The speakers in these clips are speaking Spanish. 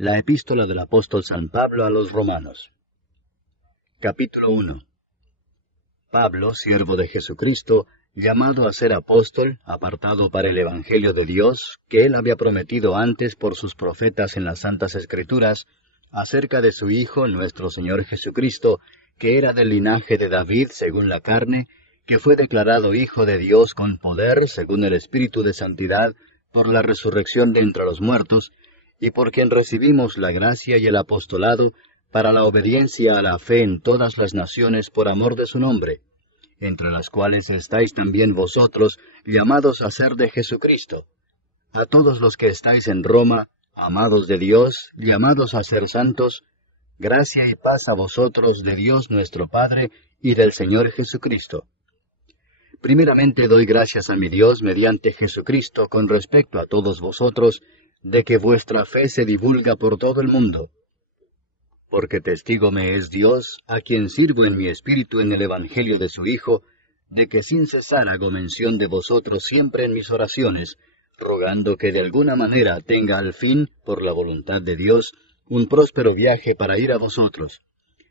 La epístola del apóstol San Pablo a los Romanos. Capítulo 1. Pablo, siervo de Jesucristo, llamado a ser apóstol, apartado para el Evangelio de Dios, que él había prometido antes por sus profetas en las Santas Escrituras, acerca de su Hijo, nuestro Señor Jesucristo, que era del linaje de David según la carne, que fue declarado Hijo de Dios con poder según el Espíritu de Santidad, por la resurrección de entre los muertos, y por quien recibimos la gracia y el apostolado, para la obediencia a la fe en todas las naciones por amor de su nombre, entre las cuales estáis también vosotros, llamados a ser de Jesucristo. A todos los que estáis en Roma, amados de Dios, llamados a ser santos, gracia y paz a vosotros de Dios nuestro Padre y del Señor Jesucristo. Primeramente doy gracias a mi Dios mediante Jesucristo con respecto a todos vosotros, de que vuestra fe se divulga por todo el mundo. Porque testigo me es Dios, a quien sirvo en mi espíritu en el Evangelio de su Hijo, de que sin cesar hago mención de vosotros siempre en mis oraciones, rogando que de alguna manera tenga al fin, por la voluntad de Dios, un próspero viaje para ir a vosotros.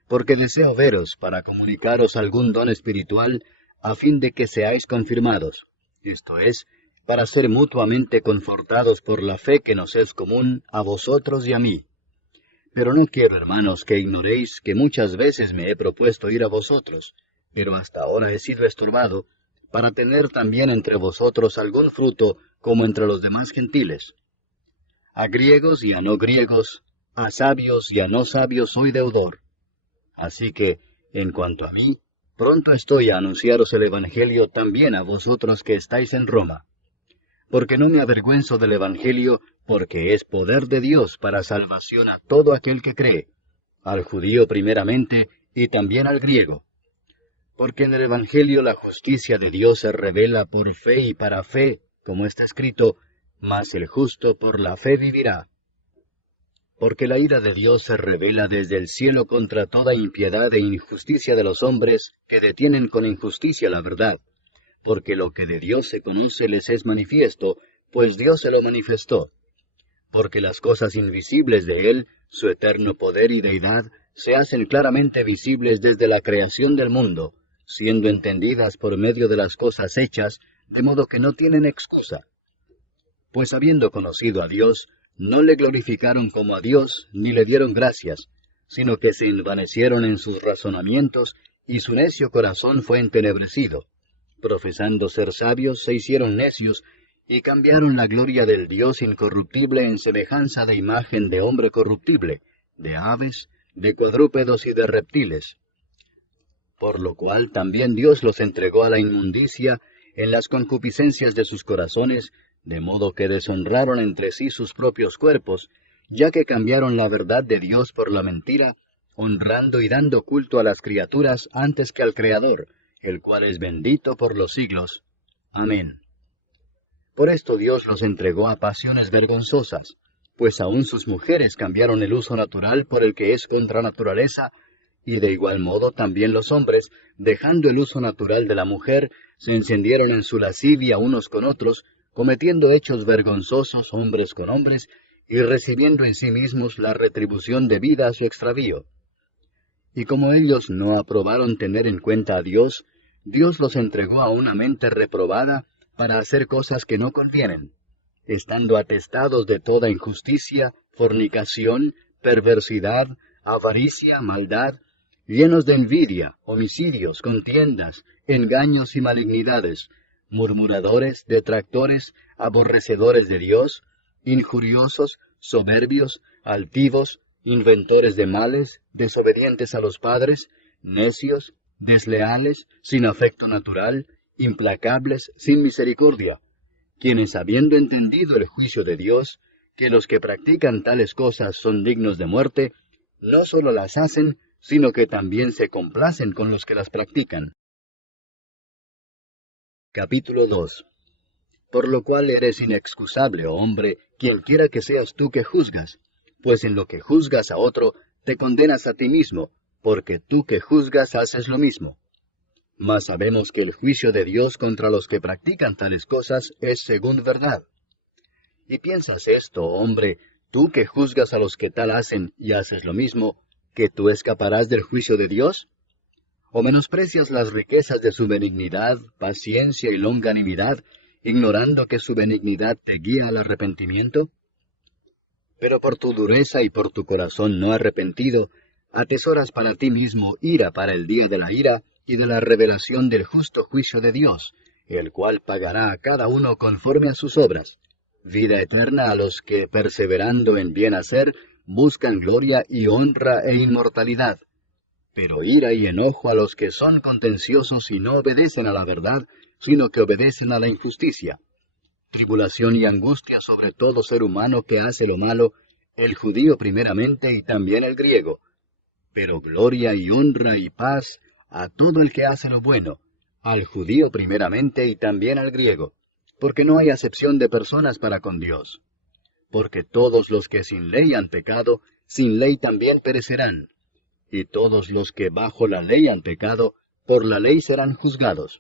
Porque deseo veros para comunicaros algún don espiritual, a fin de que seáis confirmados, esto es, para ser mutuamente confortados por la fe que nos es común a vosotros y a mí. Pero no quiero, hermanos, que ignoréis que muchas veces me he propuesto ir a vosotros, pero hasta ahora he sido estorbado, para tener también entre vosotros algún fruto como entre los demás gentiles. A griegos y a no griegos, a sabios y a no sabios soy deudor. Así que, en cuanto a mí, pronto estoy a anunciaros el Evangelio también a vosotros que estáis en Roma. Porque no me avergüenzo del Evangelio, porque es poder de Dios para salvación a todo aquel que cree, al judío primeramente y también al griego. Porque en el Evangelio la justicia de Dios se revela por fe y para fe, como está escrito, mas el justo por la fe vivirá. Porque la ira de Dios se revela desde el cielo contra toda impiedad e injusticia de los hombres que detienen con injusticia la verdad. Porque lo que de Dios se conoce les es manifiesto, pues Dios se lo manifestó. Porque las cosas invisibles de Él, su eterno poder y deidad, se hacen claramente visibles desde la creación del mundo, siendo entendidas por medio de las cosas hechas, de modo que no tienen excusa. Pues habiendo conocido a Dios, no le glorificaron como a Dios, ni le dieron gracias, sino que se envanecieron en sus razonamientos, y su necio corazón fue entenebrecido. Profesando ser sabios, se hicieron necios, y cambiaron la gloria del Dios incorruptible en semejanza de imagen de hombre corruptible, de aves, de cuadrúpedos y de reptiles. Por lo cual también Dios los entregó a la inmundicia en las concupiscencias de sus corazones, de modo que deshonraron entre sí sus propios cuerpos, ya que cambiaron la verdad de Dios por la mentira, honrando y dando culto a las criaturas antes que al Creador, el cual es bendito por los siglos. Amén. Por esto Dios los entregó a pasiones vergonzosas, pues aun sus mujeres cambiaron el uso natural por el que es contra naturaleza, y de igual modo también los hombres, dejando el uso natural de la mujer, se encendieron en su lascivia unos con otros, cometiendo hechos vergonzosos hombres con hombres, y recibiendo en sí mismos la retribución debida a su extravío. Y como ellos no aprobaron tener en cuenta a Dios, Dios los entregó a una mente reprobada para hacer cosas que no convienen, estando atestados de toda injusticia, fornicación, perversidad, avaricia, maldad, llenos de envidia, homicidios, contiendas, engaños y malignidades, murmuradores, detractores, aborrecedores de Dios, injuriosos, soberbios, altivos, inventores de males, desobedientes a los padres, necios, desleales, sin afecto natural, implacables, sin misericordia, quienes habiendo entendido el juicio de Dios, que los que practican tales cosas son dignos de muerte, no sólo las hacen, sino que también se complacen con los que las practican. Capítulo 2. Por lo cual eres inexcusable, oh hombre, quienquiera que seas tú que juzgas, pues en lo que juzgas a otro, te condenas a ti mismo, porque tú que juzgas haces lo mismo. Mas sabemos que el juicio de Dios contra los que practican tales cosas es según verdad. Y piensas esto, hombre, Tú que juzgas a los que tal hacen y haces lo mismo, ¿que tú escaparás del juicio de Dios? ¿O menosprecias las riquezas de su benignidad, paciencia y longanimidad, ignorando que su benignidad te guía al arrepentimiento? Pero por tu dureza y por tu corazón no arrepentido, atesoras para ti mismo ira para el día de la ira y de la revelación del justo juicio de Dios, el cual pagará a cada uno conforme a sus obras. Vida eterna a los que, perseverando en bien hacer, buscan gloria y honra e inmortalidad. Pero ira y enojo a los que son contenciosos y no obedecen a la verdad, sino que obedecen a la injusticia. Tribulación y angustia sobre todo ser humano que hace lo malo, el judío primeramente y también el griego. Pero gloria y honra y paz a todo el que hace lo bueno, al judío primeramente y también al griego, porque no hay acepción de personas para con Dios. Porque todos los que sin ley han pecado, sin ley también perecerán. Y todos los que bajo la ley han pecado, por la ley serán juzgados.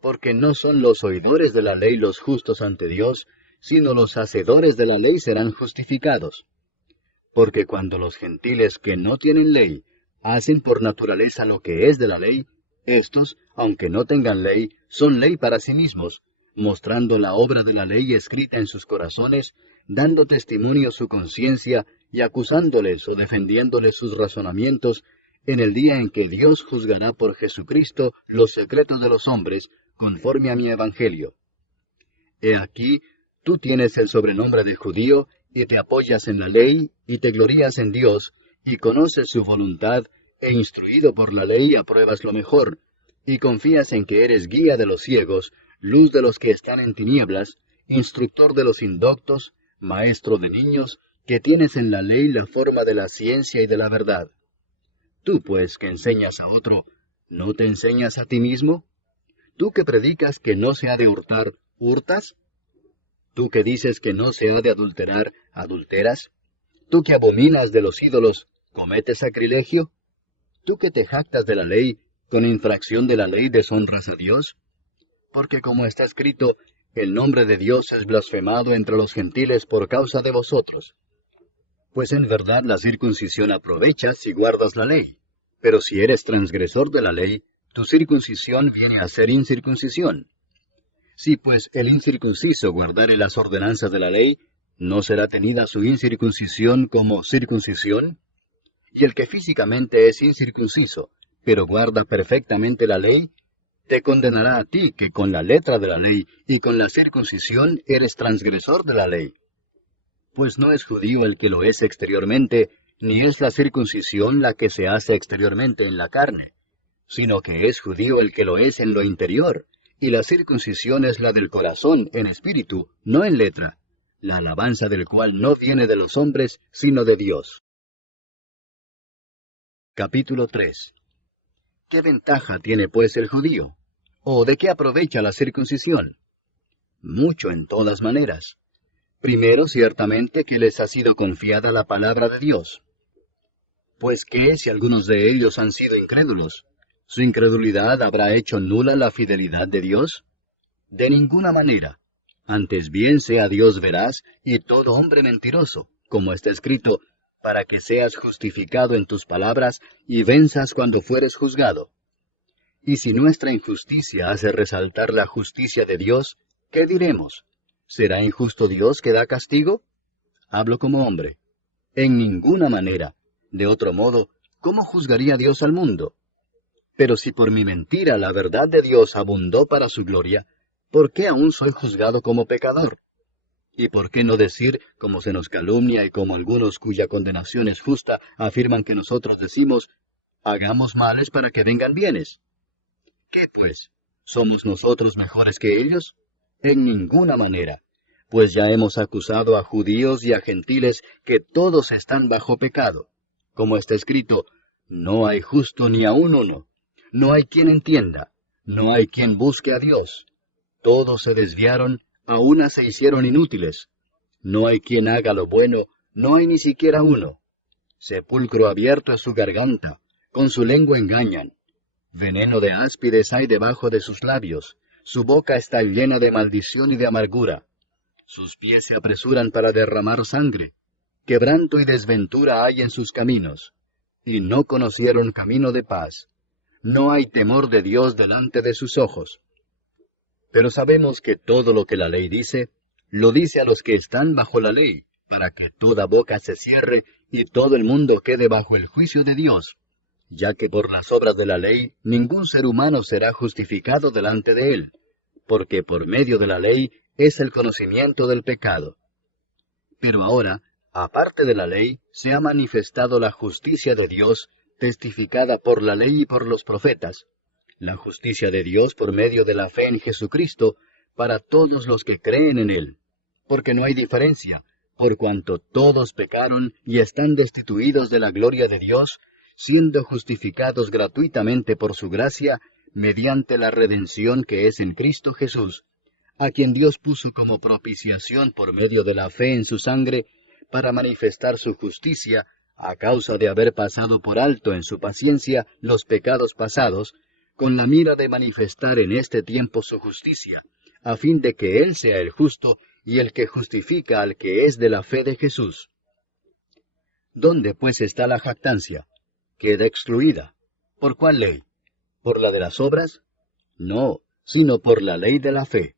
Porque no son los oidores de la ley los justos ante Dios, sino los hacedores de la ley serán justificados. Porque cuando los gentiles que no tienen ley hacen por naturaleza lo que es de la ley, éstos, aunque no tengan ley, son ley para sí mismos, mostrando la obra de la ley escrita en sus corazones, dando testimonio su conciencia y acusándoles o defendiéndoles sus razonamientos, en el día en que Dios juzgará por Jesucristo los secretos de los hombres, conforme a mi evangelio. He aquí, tú tienes el sobrenombre de judío, y te apoyas en la ley, y te glorías en Dios, y conoces su voluntad, e instruido por la ley apruebas lo mejor, y confías en que eres guía de los ciegos, luz de los que están en tinieblas, instructor de los indoctos, maestro de niños, que tienes en la ley la forma de la ciencia y de la verdad. Tú, pues, que enseñas a otro, ¿no te enseñas a ti mismo? Tú que predicas que no se ha de hurtar, ¿hurtas? Tú que dices que no se ha de adulterar, ¿adulteras? Tú que abominas de los ídolos, ¿cometes sacrilegio? Tú que te jactas de la ley, ¿con infracción de la ley deshonras a Dios? Porque como está escrito, el nombre de Dios es blasfemado entre los gentiles por causa de vosotros. Pues en verdad la circuncisión aprovecha si guardas la ley. Pero si eres transgresor de la ley, tu circuncisión viene a ser incircuncisión. Si pues el incircunciso guardare las ordenanzas de la ley, ¿no será tenida su incircuncisión como circuncisión? Y el que físicamente es incircunciso, pero guarda perfectamente la ley, te condenará a ti que con la letra de la ley y con la circuncisión eres transgresor de la ley. Pues no es judío el que lo es exteriormente, ni es la circuncisión la que se hace exteriormente en la carne, sino que es judío el que lo es en lo interior, y la circuncisión es la del corazón en espíritu, no en letra, la alabanza del cual no viene de los hombres, sino de Dios. Capítulo 3. ¿Qué ventaja tiene pues el judío? ¿O de qué aprovecha la circuncisión? Mucho en todas maneras. Primero, ciertamente que les ha sido confiada la palabra de Dios. Pues ¿qué si algunos de ellos han sido incrédulos? ¿Su incredulidad habrá hecho nula la fidelidad de Dios? De ninguna manera. Antes bien sea Dios veraz y todo hombre mentiroso, como está escrito, para que seas justificado en tus palabras y venzas cuando fueres juzgado. Y si nuestra injusticia hace resaltar la justicia de Dios, ¿qué diremos? ¿Será injusto Dios que da castigo? Hablo como hombre. En ninguna manera. De otro modo, ¿cómo juzgaría Dios al mundo? Pero si por mi mentira la verdad de Dios abundó para su gloria, ¿por qué aún soy juzgado como pecador? ¿Y por qué no decir, como se nos calumnia y como algunos cuya condenación es justa afirman que nosotros decimos, hagamos males para que vengan bienes? ¿Qué pues? ¿Somos nosotros mejores que ellos? En ninguna manera, pues ya hemos acusado a judíos y a gentiles que todos están bajo pecado. Como está escrito, no hay justo ni aun uno, no hay quien entienda, no hay quien busque a Dios. Todos se desviaron, a una se hicieron inútiles. No hay quien haga lo bueno, no hay ni siquiera uno. Sepulcro abierto es su garganta, con su lengua engañan. Veneno de áspides hay debajo de sus labios, su boca está llena de maldición y de amargura. Sus pies se apresuran para derramar sangre. quebranto y desventura hay en sus caminos, y no conocieron camino de paz. No hay temor de Dios delante de sus ojos. Pero sabemos que todo lo que la ley dice, lo dice a los que están bajo la ley, para que toda boca se cierre y todo el mundo quede bajo el juicio de Dios, ya que por las obras de la ley ningún ser humano será justificado delante de él, porque por medio de la ley es el conocimiento del pecado. Pero ahora, aparte de la ley, se ha manifestado la justicia de Dios, testificada por la ley y por los profetas, la justicia de Dios por medio de la fe en Jesucristo, para todos los que creen en Él, porque no hay diferencia, por cuanto todos pecaron y están destituidos de la gloria de Dios, siendo justificados gratuitamente por su gracia, mediante la redención que es en Cristo Jesús, a quien Dios puso como propiciación por medio de la fe en su sangre, para manifestar su justicia, a causa de haber pasado por alto en su paciencia los pecados pasados, con la mira de manifestar en este tiempo su justicia, a fin de que Él sea el justo y el que justifica al que es de la fe de Jesús. ¿Dónde pues está la jactancia? Queda excluida. ¿Por cuál ley? ¿Por la de las obras? No, sino por la ley de la fe.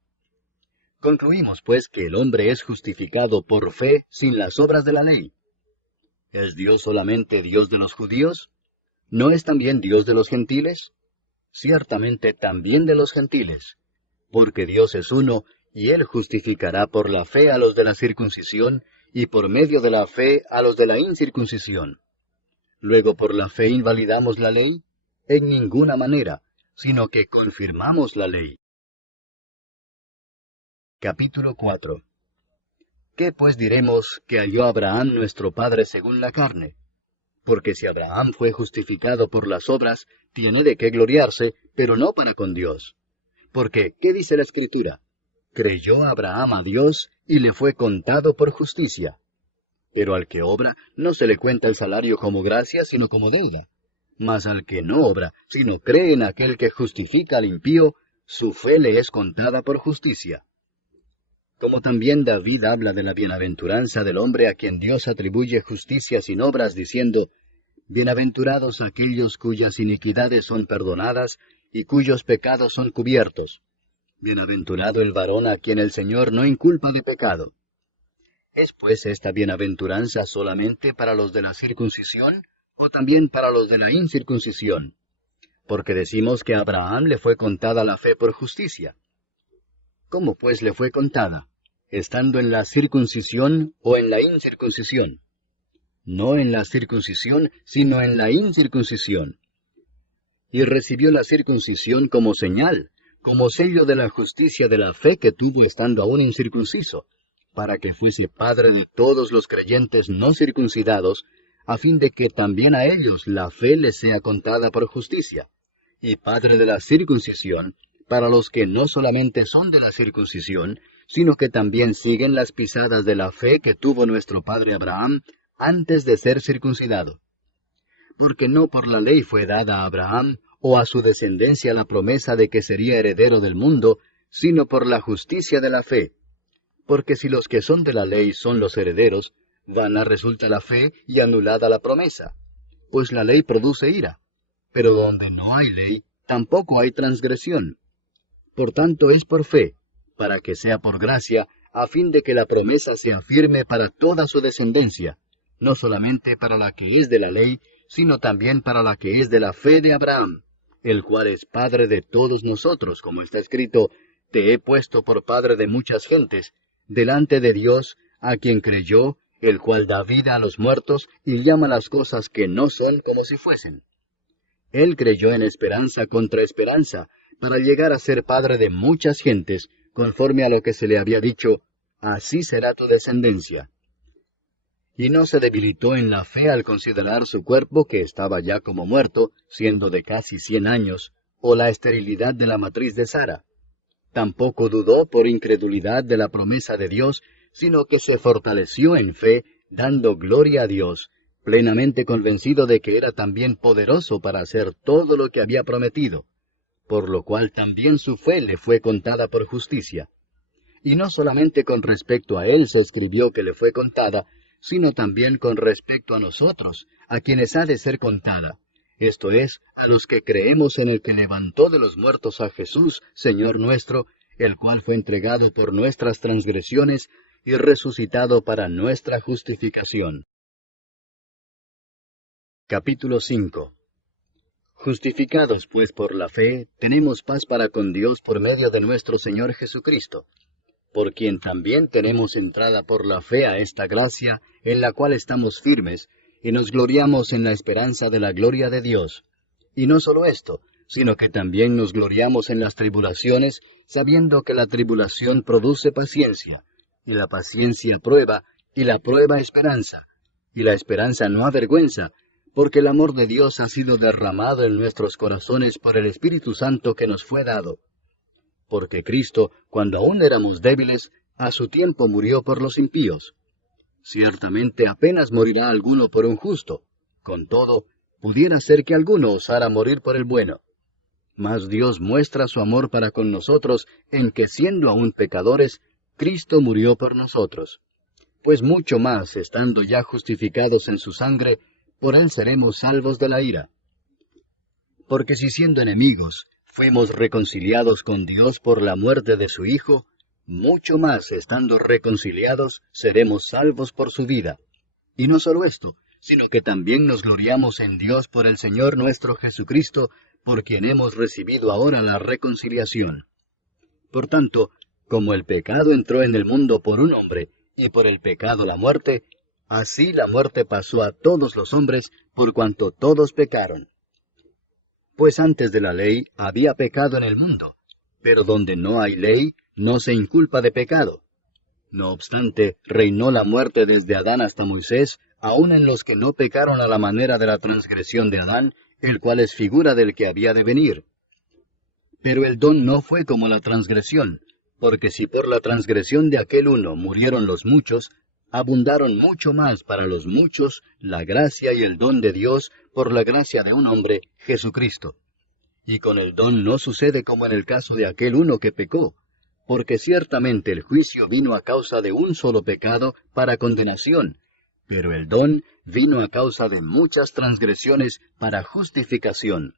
Concluimos pues que el hombre es justificado por fe sin las obras de la ley. ¿Es Dios solamente Dios de los judíos? ¿No es también Dios de los gentiles? Ciertamente también de los gentiles, porque Dios es uno, y Él justificará por la fe a los de la circuncisión, y por medio de la fe a los de la incircuncisión. Luego, ¿por la fe invalidamos la ley? En ninguna manera, sino que confirmamos la ley. Capítulo 4. ¿Qué pues diremos que halló Abraham nuestro padre según la carne? Porque si Abraham fue justificado por las obras, tiene de qué gloriarse, pero no para con Dios. Porque, ¿qué dice la Escritura? Creyó Abraham a Dios, y le fue contado por justicia. Pero al que obra, no se le cuenta el salario como gracia, sino como deuda. Mas al que no obra, sino cree en aquel que justifica al impío, su fe le es contada por justicia. Como también David habla de la bienaventuranza del hombre a quien Dios atribuye justicia sin obras, diciendo, Bienaventurados aquellos cuyas iniquidades son perdonadas y cuyos pecados son cubiertos. Bienaventurado el varón a quien el Señor no inculpa de pecado. ¿Es pues esta bienaventuranza solamente para los de la circuncisión o también para los de la incircuncisión? Porque decimos que a Abraham le fue contada la fe por justicia. ¿Cómo pues le fue contada? ¿Estando en la circuncisión o en la incircuncisión? No en la circuncisión, sino en la incircuncisión. Y recibió la circuncisión como señal, como sello de la justicia de la fe que tuvo estando aún incircunciso, para que fuese padre de todos los creyentes no circuncidados, a fin de que también a ellos la fe les sea contada por justicia, y padre de la circuncisión, para los que no solamente son de la circuncisión, sino que también siguen las pisadas de la fe que tuvo nuestro padre Abraham antes de ser circuncidado. Porque no por la ley fue dada a Abraham o a su descendencia la promesa de que sería heredero del mundo, sino por la justicia de la fe. Porque si los que son de la ley son los herederos, vana resulta la fe y anulada la promesa. Pues la ley produce ira, pero donde no hay ley, tampoco hay transgresión. Por tanto es por fe, para que sea por gracia, a fin de que la promesa sea firme para toda su descendencia, no solamente para la que es de la ley, sino también para la que es de la fe de Abraham, el cual es padre de todos nosotros, como está escrito, Te he puesto por padre de muchas gentes, delante de Dios, a quien creyó, el cual da vida a los muertos y llama las cosas que no son como si fuesen. Él creyó en esperanza contra esperanza, para llegar a ser padre de muchas gentes, conforme a lo que se le había dicho, así será tu descendencia. Y no se debilitó en la fe al considerar su cuerpo que estaba ya como muerto, siendo de casi 100 años, o la esterilidad de la matriz de Sara. Tampoco dudó por incredulidad de la promesa de Dios, sino que se fortaleció en fe, dando gloria a Dios, plenamente convencido de que era también poderoso para hacer todo lo que había prometido, por lo cual también su fe le fue contada por justicia. Y no solamente con respecto a él se escribió que le fue contada, sino también con respecto a nosotros, a quienes ha de ser contada, esto es, a los que creemos en el que levantó de los muertos a Jesús, Señor nuestro, el cual fue entregado por nuestras transgresiones y resucitado para nuestra justificación. Capítulo 5. Justificados pues por la fe, tenemos paz para con Dios por medio de nuestro Señor Jesucristo, por quien también tenemos entrada por la fe a esta gracia, en la cual estamos firmes, y nos gloriamos en la esperanza de la gloria de Dios. Y no solo esto, sino que también nos gloriamos en las tribulaciones, sabiendo que la tribulación produce paciencia, y la paciencia prueba, y la prueba esperanza, y la esperanza no avergüenza, porque el amor de Dios ha sido derramado en nuestros corazones por el Espíritu Santo que nos fue dado. Porque Cristo, cuando aún éramos débiles, a su tiempo murió por los impíos. Ciertamente apenas morirá alguno por un justo, con todo, pudiera ser que alguno osara morir por el bueno. Mas Dios muestra su amor para con nosotros en que siendo aún pecadores, Cristo murió por nosotros. Pues mucho más, estando ya justificados en su sangre, por él seremos salvos de la ira. Porque si siendo enemigos, fuimos reconciliados con Dios por la muerte de su Hijo, mucho más, estando reconciliados, seremos salvos por su vida. Y no solo esto, sino que también nos gloriamos en Dios por el Señor nuestro Jesucristo, por quien hemos recibido ahora la reconciliación. Por tanto, como el pecado entró en el mundo por un hombre, y por el pecado la muerte, así la muerte pasó a todos los hombres, por cuanto todos pecaron. Pues antes de la ley había pecado en el mundo, pero donde no hay ley, no se inculpa de pecado. No obstante, reinó la muerte desde Adán hasta Moisés, aun en los que no pecaron a la manera de la transgresión de Adán, el cual es figura del que había de venir. Pero el don no fue como la transgresión, porque si por la transgresión de aquel uno murieron los muchos, abundaron mucho más para los muchos la gracia y el don de Dios por la gracia de un hombre, Jesucristo. Y con el don no sucede como en el caso de aquel uno que pecó, porque ciertamente el juicio vino a causa de un solo pecado para condenación, pero el don vino a causa de muchas transgresiones para justificación.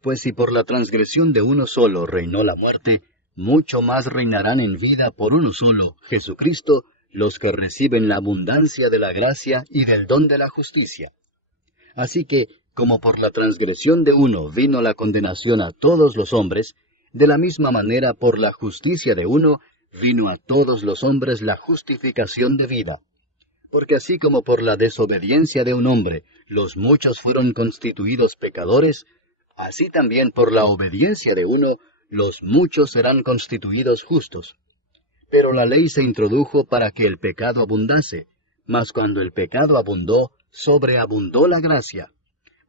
Pues si por la transgresión de uno solo reinó la muerte, mucho más reinarán en vida por uno solo, Jesucristo, los que reciben la abundancia de la gracia y del don de la justicia. Así que, como por la transgresión de uno vino la condenación a todos los hombres, de la misma manera por la justicia de uno vino a todos los hombres la justificación de vida. Porque así como por la desobediencia de un hombre los muchos fueron constituidos pecadores, así también por la obediencia de uno los muchos serán constituidos justos. Pero la ley se introdujo para que el pecado abundase, mas cuando el pecado abundó, sobreabundó la gracia,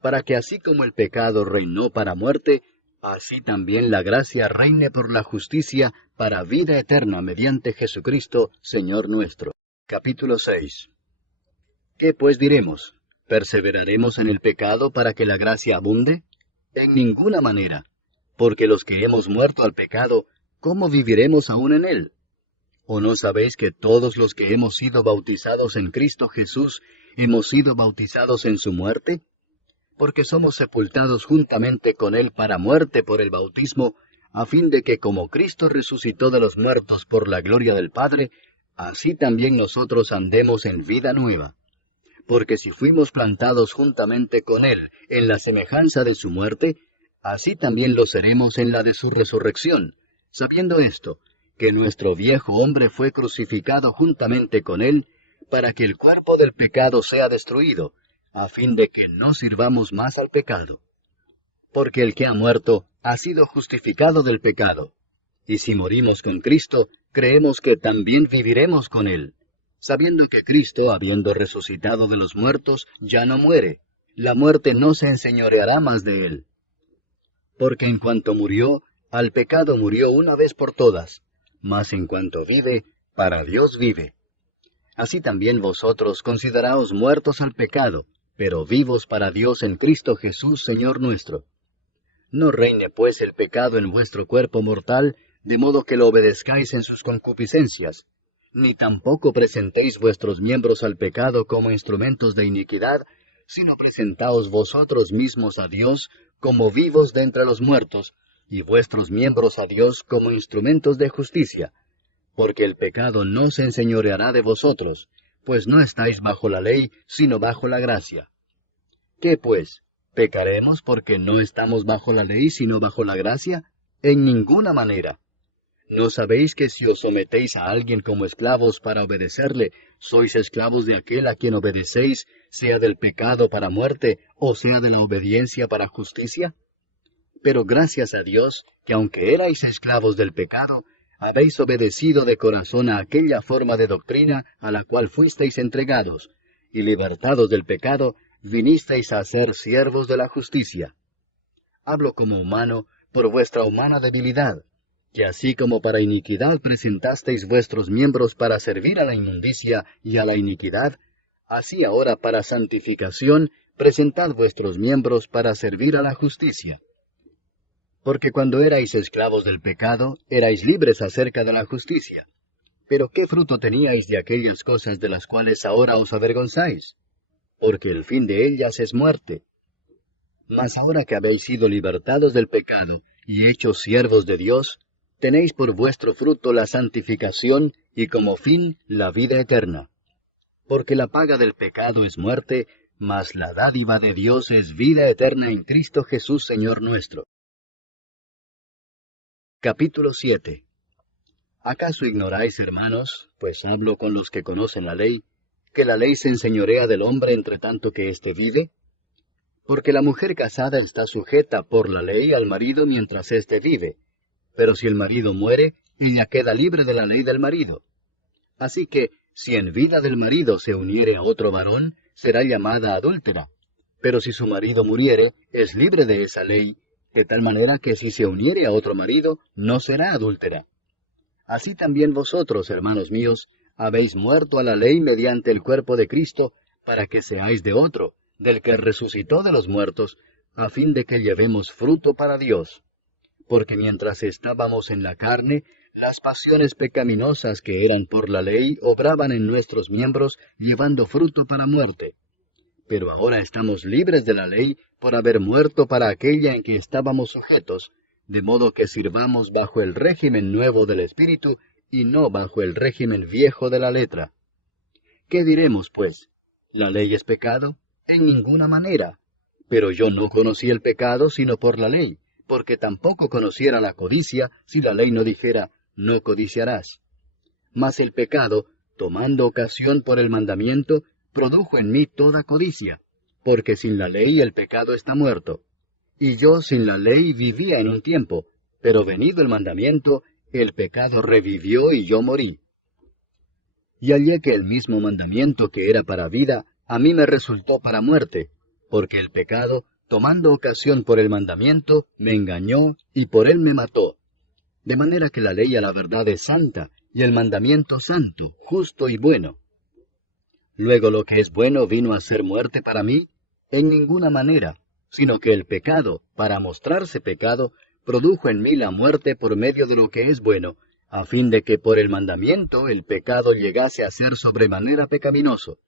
para que así como el pecado reinó para muerte, así también la gracia reine por la justicia para vida eterna mediante Jesucristo, Señor nuestro. Capítulo 6. ¿Qué pues diremos? ¿Perseveraremos en el pecado para que la gracia abunde? En ninguna manera, porque los que hemos muerto al pecado, ¿cómo viviremos aún en él? ¿O no sabéis que todos los que hemos sido bautizados en Cristo Jesús, hemos sido bautizados en su muerte? Porque somos sepultados juntamente con él para muerte por el bautismo, a fin de que como Cristo resucitó de los muertos por la gloria del Padre, así también nosotros andemos en vida nueva. Porque si fuimos plantados juntamente con él en la semejanza de su muerte, así también lo seremos en la de su resurrección, sabiendo esto, que nuestro viejo hombre fue crucificado juntamente con él, para que el cuerpo del pecado sea destruido, a fin de que no sirvamos más al pecado. Porque el que ha muerto ha sido justificado del pecado. Y si morimos con Cristo, creemos que también viviremos con él, sabiendo que Cristo, habiendo resucitado de los muertos, ya no muere. La muerte no se enseñoreará más de él. Porque en cuanto murió, al pecado murió una vez por todas, mas en cuanto vive, para Dios vive. Así también vosotros consideraos muertos al pecado, pero vivos para Dios en Cristo Jesús, Señor nuestro. No reine pues el pecado en vuestro cuerpo mortal, de modo que lo obedezcáis en sus concupiscencias, ni tampoco presentéis vuestros miembros al pecado como instrumentos de iniquidad, sino presentaos vosotros mismos a Dios como vivos de entre los muertos, y vuestros miembros a Dios como instrumentos de justicia. Porque el pecado no se enseñoreará de vosotros, pues no estáis bajo la ley, sino bajo la gracia. ¿Qué pues? ¿Pecaremos porque no estamos bajo la ley, sino bajo la gracia? En ninguna manera. ¿No sabéis que si os sometéis a alguien como esclavos para obedecerle, sois esclavos de aquel a quien obedecéis, sea del pecado para muerte, o sea de la obediencia para justicia? Pero gracias a Dios, que aunque erais esclavos del pecado, habéis obedecido de corazón a aquella forma de doctrina a la cual fuisteis entregados, y libertados del pecado, vinisteis a ser siervos de la justicia. Hablo como humano por vuestra humana debilidad, que así como para iniquidad presentasteis vuestros miembros para servir a la inmundicia y a la iniquidad, así ahora para santificación presentad vuestros miembros para servir a la justicia. Porque cuando erais esclavos del pecado, erais libres acerca de la justicia. Pero ¿qué fruto teníais de aquellas cosas de las cuales ahora os avergonzáis? Porque el fin de ellas es muerte. Mas ahora que habéis sido libertados del pecado y hechos siervos de Dios, tenéis por vuestro fruto la santificación y como fin la vida eterna. Porque la paga del pecado es muerte, mas la dádiva de Dios es vida eterna en Cristo Jesús Señor nuestro. Capítulo 7. ¿Acaso ignoráis, hermanos, pues hablo con los que conocen la ley, que la ley se enseñorea del hombre entre tanto que éste vive? Porque la mujer casada está sujeta por la ley al marido mientras éste vive, pero si el marido muere, ella queda libre de la ley del marido. Así que, si en vida del marido se uniere a otro varón, será llamada adúltera, pero si su marido muriere, es libre de esa ley, de tal manera que si se uniere a otro marido, no será adúltera. Así también vosotros, hermanos míos, habéis muerto a la ley mediante el cuerpo de Cristo, para que seáis de otro, del que resucitó de los muertos, a fin de que llevemos fruto para Dios. Porque mientras estábamos en la carne, las pasiones pecaminosas que eran por la ley obraban en nuestros miembros, llevando fruto para muerte. Pero ahora estamos libres de la ley por haber muerto para aquella en que estábamos sujetos, de modo que sirvamos bajo el régimen nuevo del Espíritu y no bajo el régimen viejo de la letra. ¿Qué diremos, pues? ¿La ley es pecado? En ninguna manera. Pero yo no conocí el pecado sino por la ley, porque tampoco conociera la codicia si la ley no dijera, no codiciarás. Mas el pecado, tomando ocasión por el mandamiento, produjo en mí toda codicia, porque sin la ley el pecado está muerto. Y yo sin la ley vivía en un tiempo, pero venido el mandamiento, el pecado revivió y yo morí. Y hallé que el mismo mandamiento que era para vida, a mí me resultó para muerte, porque el pecado, tomando ocasión por el mandamiento, me engañó y por él me mató. De manera que la ley a la verdad es santa, y el mandamiento santo, justo y bueno. Luego lo que es bueno vino a ser muerte para mí, en ninguna manera, sino que el pecado, para mostrarse pecado, produjo en mí la muerte por medio de lo que es bueno, a fin de que por el mandamiento el pecado llegase a ser sobremanera pecaminoso.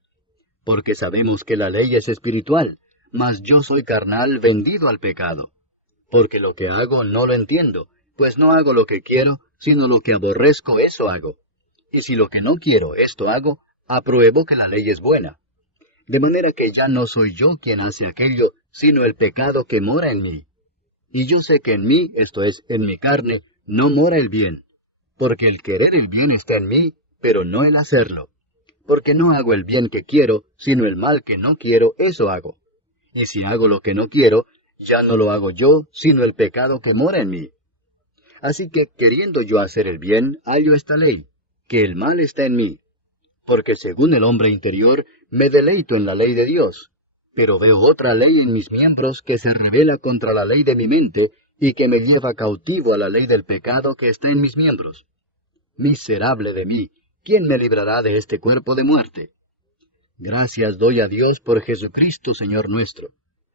Porque sabemos que la ley es espiritual, mas yo soy carnal vendido al pecado. Porque lo que hago no lo entiendo, pues no hago lo que quiero, sino lo que aborrezco, eso hago. Y si lo que no quiero, esto hago, apruebo que la ley es buena. De manera que ya no soy yo quien hace aquello, sino el pecado que mora en mí. Y yo sé que en mí, esto es, en mi carne, no mora el bien. Porque el querer el bien está en mí, pero no el hacerlo. Porque no hago el bien que quiero, sino el mal que no quiero, eso hago. Y si hago lo que no quiero, ya no lo hago yo, sino el pecado que mora en mí. Así que, queriendo yo hacer el bien, hallo esta ley, que el mal está en mí. Porque según el hombre interior, me deleito en la ley de Dios. Pero veo otra ley en mis miembros que se rebela contra la ley de mi mente, y que me lleva cautivo a la ley del pecado que está en mis miembros. Miserable de mí, ¿quién me librará de este cuerpo de muerte? Gracias doy a Dios por Jesucristo, Señor nuestro.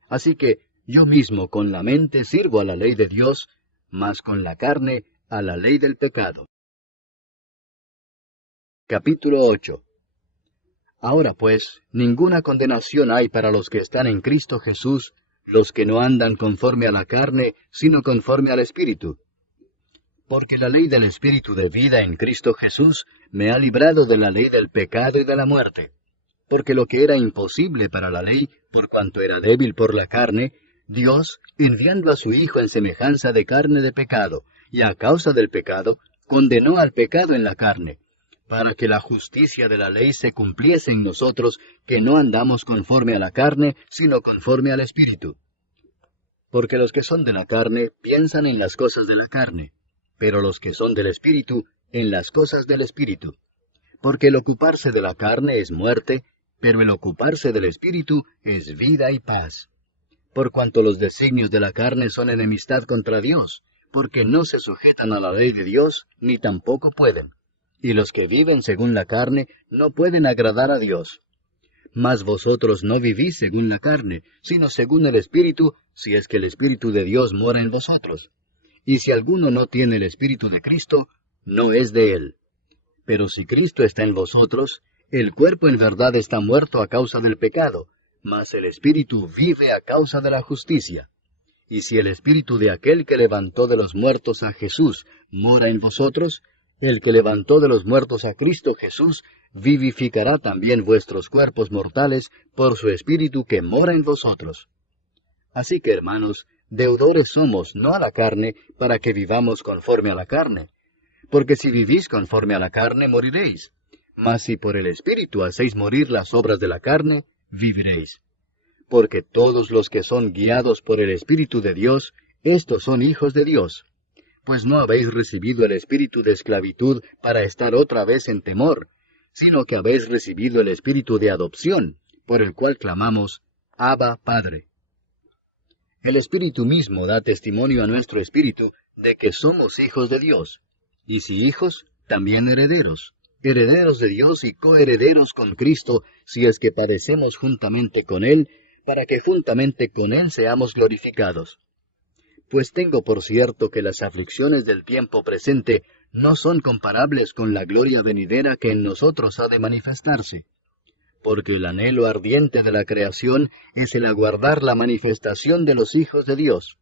Así que yo mismo con la mente sirvo a la ley de Dios, mas con la carne a la ley del pecado. Capítulo 8. Ahora pues, ninguna condenación hay para los que están en Cristo Jesús, los que no andan conforme a la carne, sino conforme al Espíritu. Porque la ley del Espíritu de vida en Cristo Jesús me ha librado de la ley del pecado y de la muerte. Porque lo que era imposible para la ley, por cuanto era débil por la carne, Dios, enviando a su Hijo en semejanza de carne de pecado, y a causa del pecado, condenó al pecado en la carne, para que la justicia de la ley se cumpliese en nosotros, que no andamos conforme a la carne, sino conforme al Espíritu. Porque los que son de la carne piensan en las cosas de la carne, pero los que son del Espíritu, en las cosas del Espíritu. Porque el ocuparse de la carne es muerte, pero el ocuparse del Espíritu es vida y paz. Por cuanto los designios de la carne son enemistad contra Dios, porque no se sujetan a la ley de Dios, ni tampoco pueden. Y los que viven según la carne no pueden agradar a Dios. Mas vosotros no vivís según la carne, sino según el Espíritu, si es que el Espíritu de Dios mora en vosotros. Y si alguno no tiene el Espíritu de Cristo, no es de él. Pero si Cristo está en vosotros, el cuerpo en verdad está muerto a causa del pecado, mas el Espíritu vive a causa de la justicia. Y si el Espíritu de aquel que levantó de los muertos a Jesús mora en vosotros, el que levantó de los muertos a Cristo Jesús vivificará también vuestros cuerpos mortales por su Espíritu que mora en vosotros. Así que, hermanos, deudores somos, no a la carne, para que vivamos conforme a la carne. Porque si vivís conforme a la carne, moriréis. Mas si por el Espíritu hacéis morir las obras de la carne, viviréis. Porque todos los que son guiados por el Espíritu de Dios, estos son hijos de Dios. Pues no habéis recibido el espíritu de esclavitud para estar otra vez en temor, sino que habéis recibido el espíritu de adopción, por el cual clamamos, Abba, Padre. El Espíritu mismo da testimonio a nuestro espíritu de que somos hijos de Dios, y si hijos, también herederos, herederos de Dios y coherederos con Cristo, si es que padecemos juntamente con Él, para que juntamente con Él seamos glorificados. Pues tengo por cierto que las aflicciones del tiempo presente no son comparables con la gloria venidera que en nosotros ha de manifestarse. Porque el anhelo ardiente de la creación es el aguardar la manifestación de los hijos de Dios.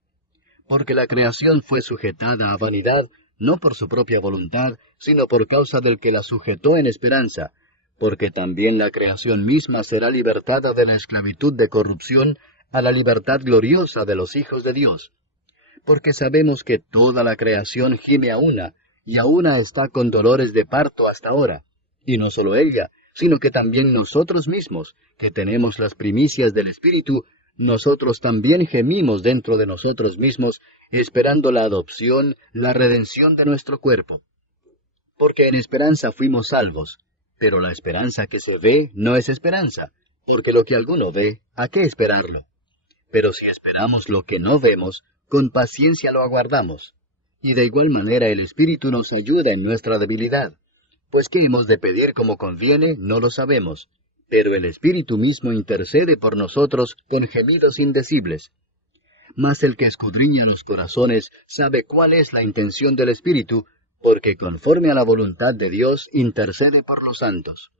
Porque la creación fue sujetada a vanidad, no por su propia voluntad, sino por causa del que la sujetó en esperanza, porque también la creación misma será libertada de la esclavitud de corrupción a la libertad gloriosa de los hijos de Dios. Porque sabemos que toda la creación gime a una, y a una está con dolores de parto hasta ahora. Y no solo ella, sino que también nosotros mismos, que tenemos las primicias del Espíritu, nosotros también gemimos dentro de nosotros mismos, esperando la adopción, la redención de nuestro cuerpo. Porque en esperanza fuimos salvos, pero la esperanza que se ve no es esperanza, porque lo que alguno ve, ¿a qué esperarlo? Pero si esperamos lo que no vemos, con paciencia lo aguardamos. Y de igual manera el Espíritu nos ayuda en nuestra debilidad. Pues qué hemos de pedir como conviene, no lo sabemos. Pero el Espíritu mismo intercede por nosotros con gemidos indecibles. Mas el que escudriña los corazones sabe cuál es la intención del Espíritu, porque conforme a la voluntad de Dios intercede por los santos.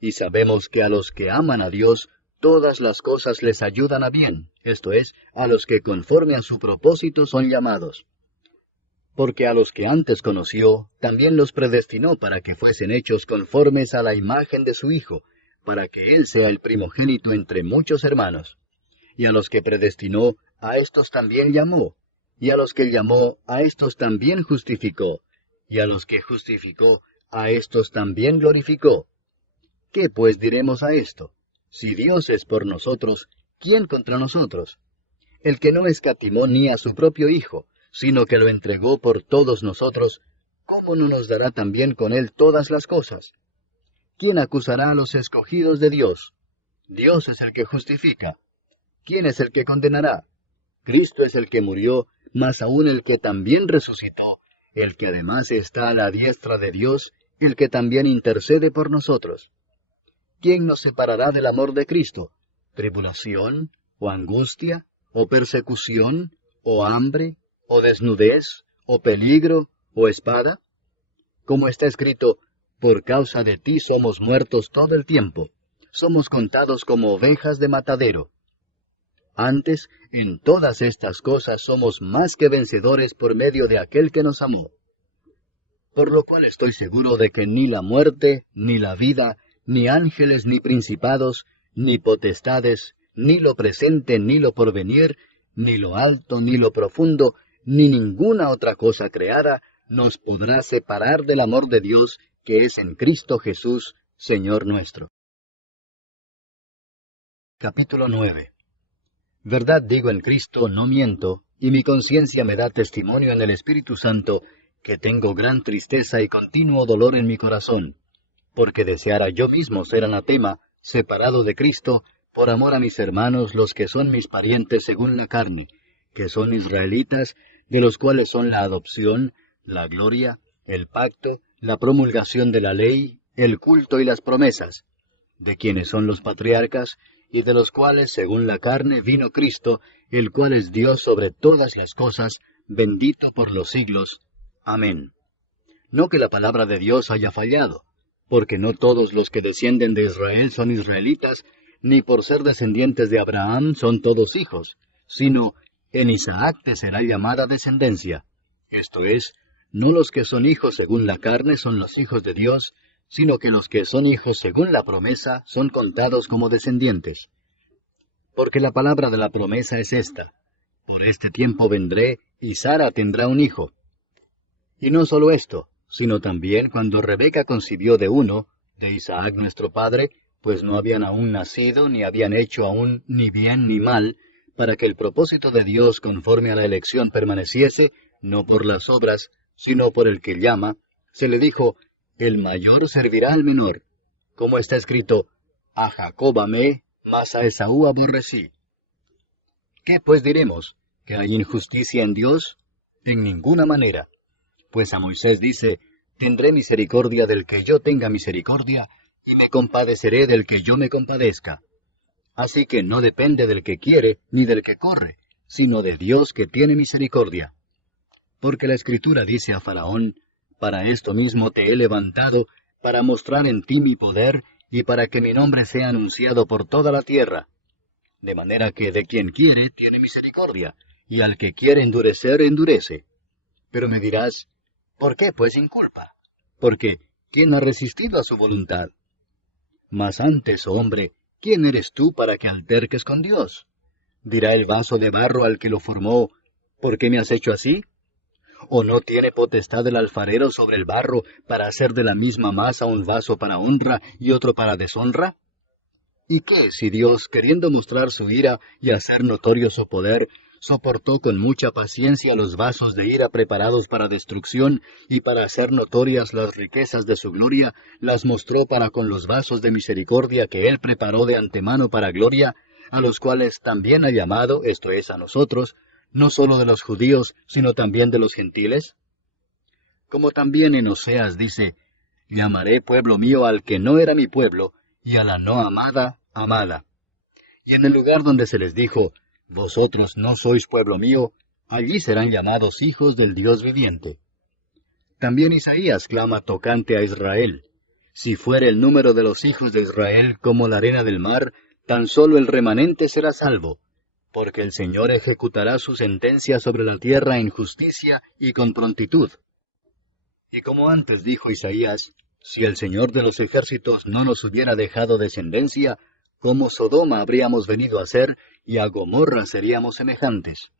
Y sabemos que a los que aman a Dios, todas las cosas les ayudan a bien, esto es, a los que conforme a su propósito son llamados. Porque a los que antes conoció, también los predestinó para que fuesen hechos conformes a la imagen de su Hijo, para que Él sea el primogénito entre muchos hermanos. Y a los que predestinó, a éstos también llamó, y a los que llamó, a éstos también justificó, y a los que justificó, a éstos también glorificó. ¿Qué pues diremos a esto? Si Dios es por nosotros, ¿quién contra nosotros? El que no escatimó ni a su propio Hijo, sino que lo entregó por todos nosotros, ¿cómo no nos dará también con Él todas las cosas? ¿Quién acusará a los escogidos de Dios? Dios es el que justifica. ¿Quién es el que condenará? Cristo es el que murió, mas aún el que también resucitó, el que además está a la diestra de Dios, el que también intercede por nosotros. ¿Quién nos separará del amor de Cristo? ¿Tribulación, o angustia, o persecución, o hambre, o desnudez, o peligro, o espada? Como está escrito, Por causa de ti somos muertos todo el tiempo. Somos contados como ovejas de matadero. Antes, en todas estas cosas somos más que vencedores por medio de aquel que nos amó. Por lo cual estoy seguro de que ni la muerte, ni la vida, ni ángeles, ni principados, ni potestades, ni lo presente, ni lo porvenir, ni lo alto, ni lo profundo, ni ninguna otra cosa creada, nos podrá separar del amor de Dios que es en Cristo Jesús, Señor nuestro. Capítulo 9. Verdad digo en Cristo, no miento, y mi conciencia me da testimonio en el Espíritu Santo, que tengo gran tristeza y continuo dolor en mi corazón, porque deseara yo mismo ser anatema, separado de Cristo, por amor a mis hermanos, los que son mis parientes según la carne, que son israelitas, de los cuales son la adopción, la gloria, el pacto, la promulgación de la ley, el culto y las promesas, de quienes son los patriarcas, y de los cuales, según la carne, vino Cristo, el cual es Dios sobre todas las cosas, bendito por los siglos. Amén. No que la palabra de Dios haya fallado, porque no todos los que descienden de Israel son israelitas, ni por ser descendientes de Abraham son todos hijos, sino en Isaac te será llamada descendencia. Esto es, no los que son hijos según la carne son los hijos de Dios, sino que los que son hijos según la promesa son contados como descendientes. Porque la palabra de la promesa es esta: por este tiempo vendré, y Sara tendrá un hijo. Y no solo esto, sino también cuando Rebeca concibió de uno, de Isaac nuestro padre, pues no habían aún nacido, ni habían hecho aún ni bien ni mal, para que el propósito de Dios conforme a la elección permaneciese, no por las obras, sino por el que llama, se le dijo: el mayor servirá al menor. Como está escrito: a Jacob amé, mas a Esaú aborrecí. ¿Qué pues diremos? ¿Que hay injusticia en Dios? En ninguna manera. Pues a Moisés dice: tendré misericordia del que yo tenga misericordia, y me compadeceré del que yo me compadezca. Así que no depende del que quiere, ni del que corre, sino de Dios que tiene misericordia. Porque la Escritura dice a Faraón: para esto mismo te he levantado, para mostrar en ti mi poder, y para que mi nombre sea anunciado por toda la tierra. De manera que de quien quiere tiene misericordia, y al que quiere endurecer, endurece. Pero me dirás: ¿por qué pues inculpa? Porque ¿quién ha resistido a su voluntad? Mas antes, oh hombre, ¿quién eres tú para que alterques con Dios? Dirá el vaso de barro al que lo formó: ¿por qué me has hecho así? ¿O no tiene potestad el alfarero sobre el barro para hacer de la misma masa un vaso para honra y otro para deshonra? ¿Y qué si Dios, queriendo mostrar su ira y hacer notorio su poder, soportó con mucha paciencia los vasos de ira preparados para destrucción, y para hacer notorias las riquezas de su gloria, las mostró para con los vasos de misericordia que Él preparó de antemano para gloria, a los cuales también ha llamado, esto es, a nosotros, no sólo de los judíos, sino también de los gentiles? Como también en Oseas dice: llamaré pueblo mío al que no era mi pueblo, y a la no amada, amada. Y en el lugar donde se les dijo: vosotros no sois pueblo mío, allí serán llamados hijos del Dios viviente. También Isaías clama tocante a Israel: si fuere el número de los hijos de Israel como la arena del mar, tan solo el remanente será salvo, porque el Señor ejecutará su sentencia sobre la tierra en justicia y con prontitud. Y como antes dijo Isaías: si el Señor de los ejércitos no nos hubiera dejado descendencia, como Sodoma habríamos venido a ser, y a Gomorra seríamos semejantes.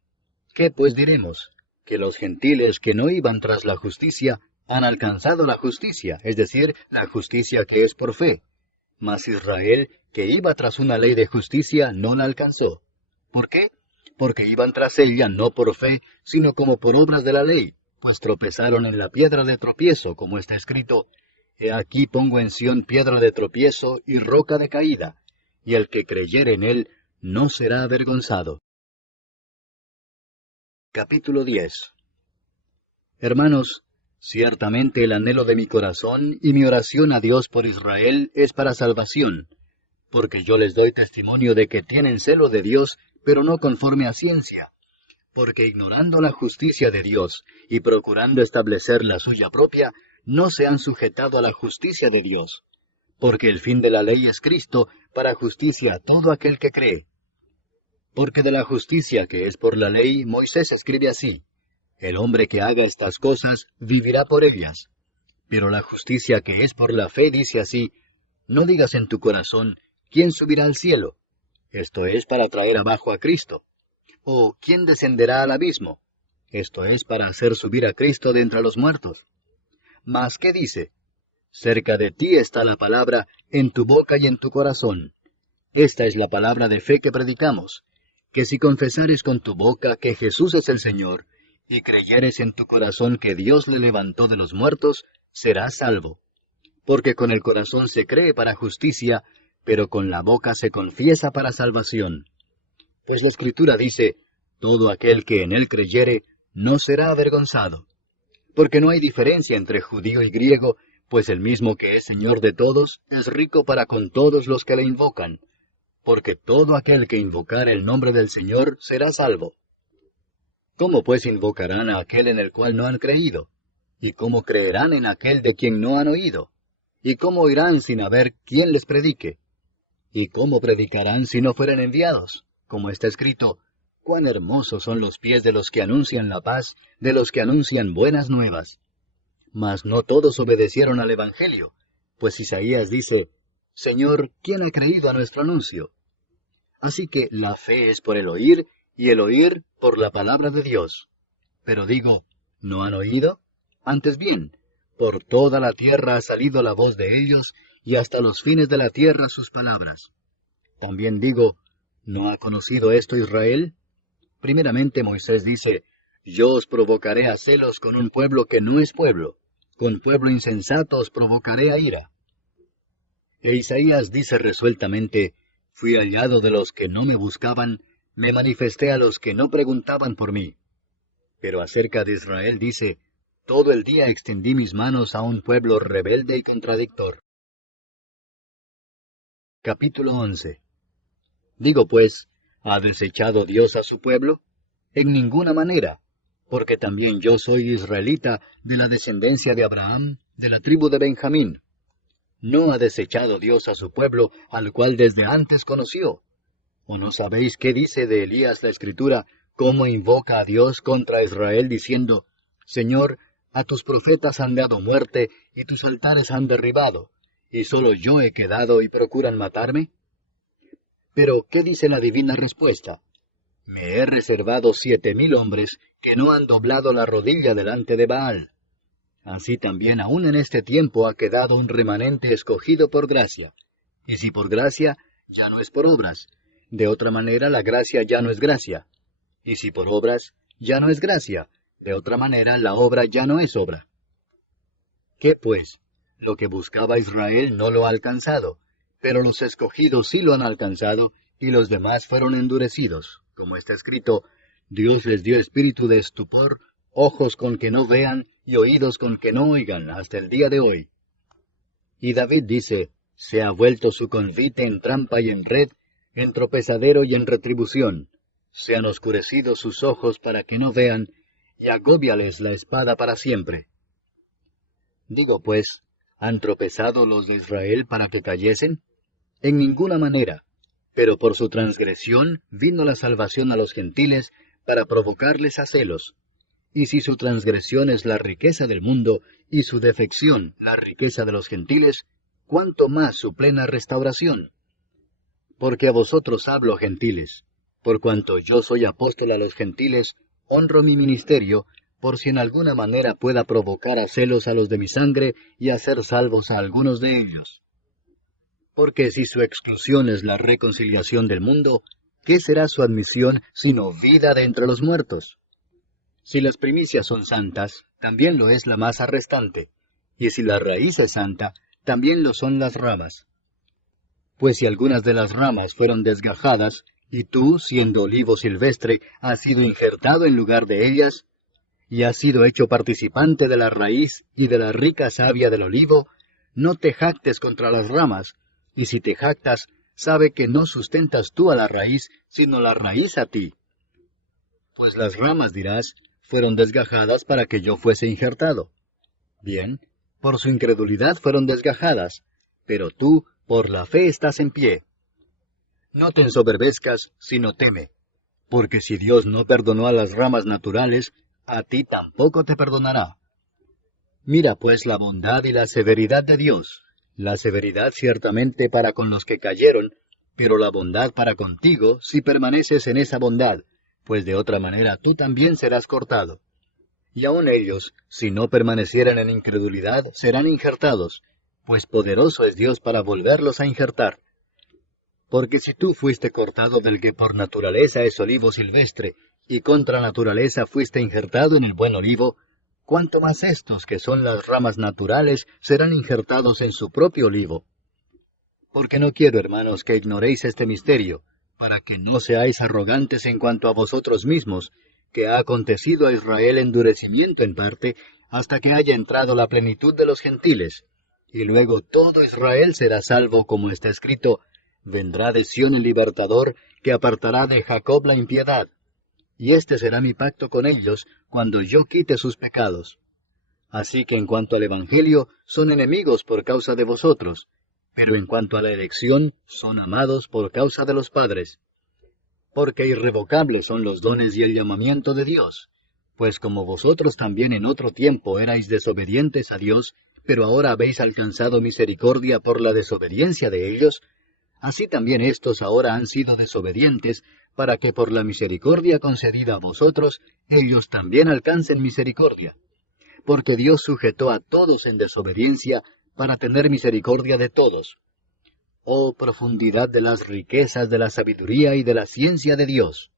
¿Qué pues diremos? Que los gentiles que no iban tras la justicia han alcanzado la justicia, es decir, la justicia que es por fe. Mas Israel, que iba tras una ley de justicia, no la alcanzó. ¿Por qué? Porque iban tras ella no por fe, sino como por obras de la ley, pues tropezaron en la piedra de tropiezo, como está escrito: he aquí pongo en Sión piedra de tropiezo y roca de caída, y el que creyere en él no será avergonzado. Capítulo 10. Hermanos, ciertamente el anhelo de mi corazón y mi oración a Dios por Israel es para salvación, porque yo les doy testimonio de que tienen celo de Dios, pero no conforme a ciencia, porque ignorando la justicia de Dios y procurando establecer la suya propia, no se han sujetado a la justicia de Dios, porque el fin de la ley es Cristo para justicia a todo aquel que cree. Porque de la justicia que es por la ley, Moisés escribe así: el hombre que haga estas cosas vivirá por ellas. Pero la justicia que es por la fe dice así: no digas en tu corazón, ¿quién subirá al cielo? Esto es para traer abajo a Cristo. ¿O quién descenderá al abismo? Esto es para hacer subir a Cristo de entre los muertos. Mas, ¿qué dice? Cerca de ti está la palabra, en tu boca y en tu corazón. Esta es la palabra de fe que predicamos, que si confesares con tu boca que Jesús es el Señor, y creyeres en tu corazón que Dios le levantó de los muertos, serás salvo. Porque con el corazón se cree para justicia, pero con la boca se confiesa para salvación. Pues la Escritura dice: todo aquel que en él creyere, no será avergonzado. Porque no hay diferencia entre judío y griego, pues el mismo que es Señor de todos, es rico para con todos los que le invocan. Porque todo aquel que invocare el nombre del Señor será salvo. ¿Cómo pues invocarán a aquel en el cual no han creído? ¿Y cómo creerán en aquel de quien no han oído? ¿Y cómo oirán sin haber quien les predique? ¿Y cómo predicarán si no fueren enviados? Como está escrito: cuán hermosos son los pies de los que anuncian la paz, de los que anuncian buenas nuevas. Mas no todos obedecieron al Evangelio, pues Isaías dice: Señor, ¿quién ha creído a nuestro anuncio? Así que la fe es por el oír, y el oír por la palabra de Dios. Pero digo, ¿no han oído? Antes bien, por toda la tierra ha salido la voz de ellos, y hasta los fines de la tierra sus palabras. También digo, ¿no ha conocido esto Israel? Primeramente Moisés dice: yo os provocaré a celos con un pueblo que no es pueblo, con pueblo insensato os provocaré a ira. E Isaías dice resueltamente: fui hallado de los que no me buscaban, me manifesté a los que no preguntaban por mí. Pero acerca de Israel dice: todo el día extendí mis manos a un pueblo rebelde y contradictor. Capítulo 11. Digo pues, ¿ha desechado Dios a su pueblo? En ninguna manera, porque también yo soy israelita, de la descendencia de Abraham, de la tribu de Benjamín. ¿No ha desechado Dios a su pueblo, al cual desde antes conoció? ¿O no sabéis qué dice de Elías la Escritura, cómo invoca a Dios contra Israel, diciendo: Señor, a tus profetas han dado muerte, y tus altares han derribado, y solo yo he quedado y procuran matarme? Pero, ¿qué dice la divina respuesta? Me he reservado 7,000 hombres que no han doblado la rodilla delante de Baal. Así también aún en este tiempo ha quedado un remanente escogido por gracia. Y si por gracia, ya no es por obras. De otra manera la gracia ya no es gracia. Y si por obras, ya no es gracia. De otra manera la obra ya no es obra. ¿Qué pues? Lo que buscaba Israel no lo ha alcanzado, pero los escogidos sí lo han alcanzado, y los demás fueron endurecidos. Como está escrito: Dios les dio espíritu de estupor, ojos con que no vean, y oídos con que no oigan, hasta el día de hoy. Y David dice: se ha vuelto su convite en trampa y en red, en tropezadero y en retribución. Se han oscurecido sus ojos para que no vean, y agóbiales la espada para siempre. Digo pues, ¿han tropezado los de Israel para que cayesen? En ninguna manera. Pero por su transgresión vino la salvación a los gentiles, para provocarles a celos. Y si su transgresión es la riqueza del mundo, y su defección la riqueza de los gentiles, ¿cuánto más su plena restauración? Porque a vosotros hablo, gentiles. Por cuanto yo soy apóstol a los gentiles, honro mi ministerio, por si en alguna manera pueda provocar a celos a los de mi sangre, y hacer salvos a algunos de ellos. Porque si su exclusión es la reconciliación del mundo, ¿qué será su admisión sino vida de entre los muertos? Si las primicias son santas, también lo es la masa restante, y si la raíz es santa, también lo son las ramas. Pues si algunas de las ramas fueron desgajadas, y tú, siendo olivo silvestre, has sido injertado en lugar de ellas, y has sido hecho participante de la raíz y de la rica savia del olivo, no te jactes contra las ramas, y si te jactas, sabe que no sustentas tú a la raíz, sino la raíz a ti. Pues las ramas, dirás, fueron desgajadas para que yo fuese injertado. Bien, Por su incredulidad fueron desgajadas, pero tú, por la fe, estás en pie. No te ensoberbezcas, sino teme, porque si Dios no perdonó a las ramas naturales, a ti tampoco te perdonará. Mira pues la bondad y la severidad de Dios. La severidad ciertamente para con los que cayeron, pero la bondad para contigo si permaneces en esa bondad, pues de otra manera tú también serás cortado. Y aun ellos, si no permanecieran en incredulidad, serán injertados, pues poderoso es Dios para volverlos a injertar. Porque si tú fuiste cortado del que por naturaleza es olivo silvestre, y contra naturaleza fuiste injertado en el buen olivo, cuánto más estos que son las ramas naturales serán injertados en su propio olivo. Porque no quiero, hermanos, que ignoréis este misterio, para que no seáis arrogantes en cuanto a vosotros mismos, que ha acontecido a Israel endurecimiento en parte, hasta que haya entrado la plenitud de los gentiles. Y luego todo Israel será salvo, como está escrito: vendrá de Sión el libertador, que apartará de Jacob la impiedad. Y este será mi pacto con ellos, cuando yo quite sus pecados. Así que en cuanto al Evangelio, son enemigos por causa de vosotros, pero en cuanto a la elección, son amados por causa de los padres. Porque irrevocables son los dones y el llamamiento de Dios. Pues como vosotros también en otro tiempo erais desobedientes a Dios, pero ahora habéis alcanzado misericordia por la desobediencia de ellos, así también éstos ahora han sido desobedientes, para que por la misericordia concedida a vosotros, ellos también alcancen misericordia. Porque Dios sujetó a todos en desobediencia, para tener misericordia de todos. Oh profundidad de las riquezas de la sabiduría y de la ciencia de Dios.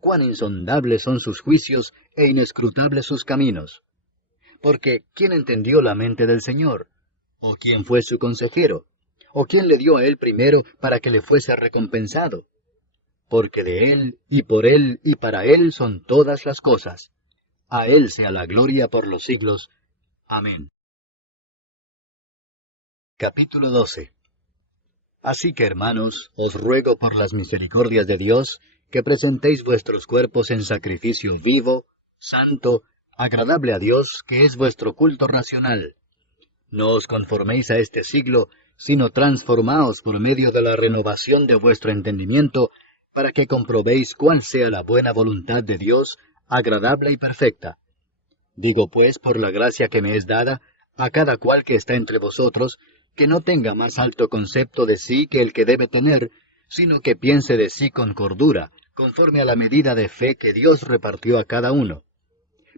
Cuán insondables son sus juicios e inescrutables sus caminos. Porque ¿quién entendió la mente del Señor? ¿O quién fue su consejero? ¿O quién le dio a él primero para que le fuese recompensado? Porque de él, y para él son todas las cosas. A él sea la gloria por los siglos. Amén. Capítulo 12. Así que, hermanos, os ruego por las misericordias de Dios, que presentéis vuestros cuerpos en sacrificio vivo, santo, agradable a Dios, que es vuestro culto racional. No os conforméis a este siglo, sino transformaos por medio de la renovación de vuestro entendimiento, para que comprobéis cuál sea la buena voluntad de Dios, agradable y perfecta. Digo pues, por la gracia que me es dada, a cada cual que está entre vosotros, que no tenga más alto concepto de sí que el que debe tener, sino que piense de sí con cordura, conforme a la medida de fe que Dios repartió a cada uno.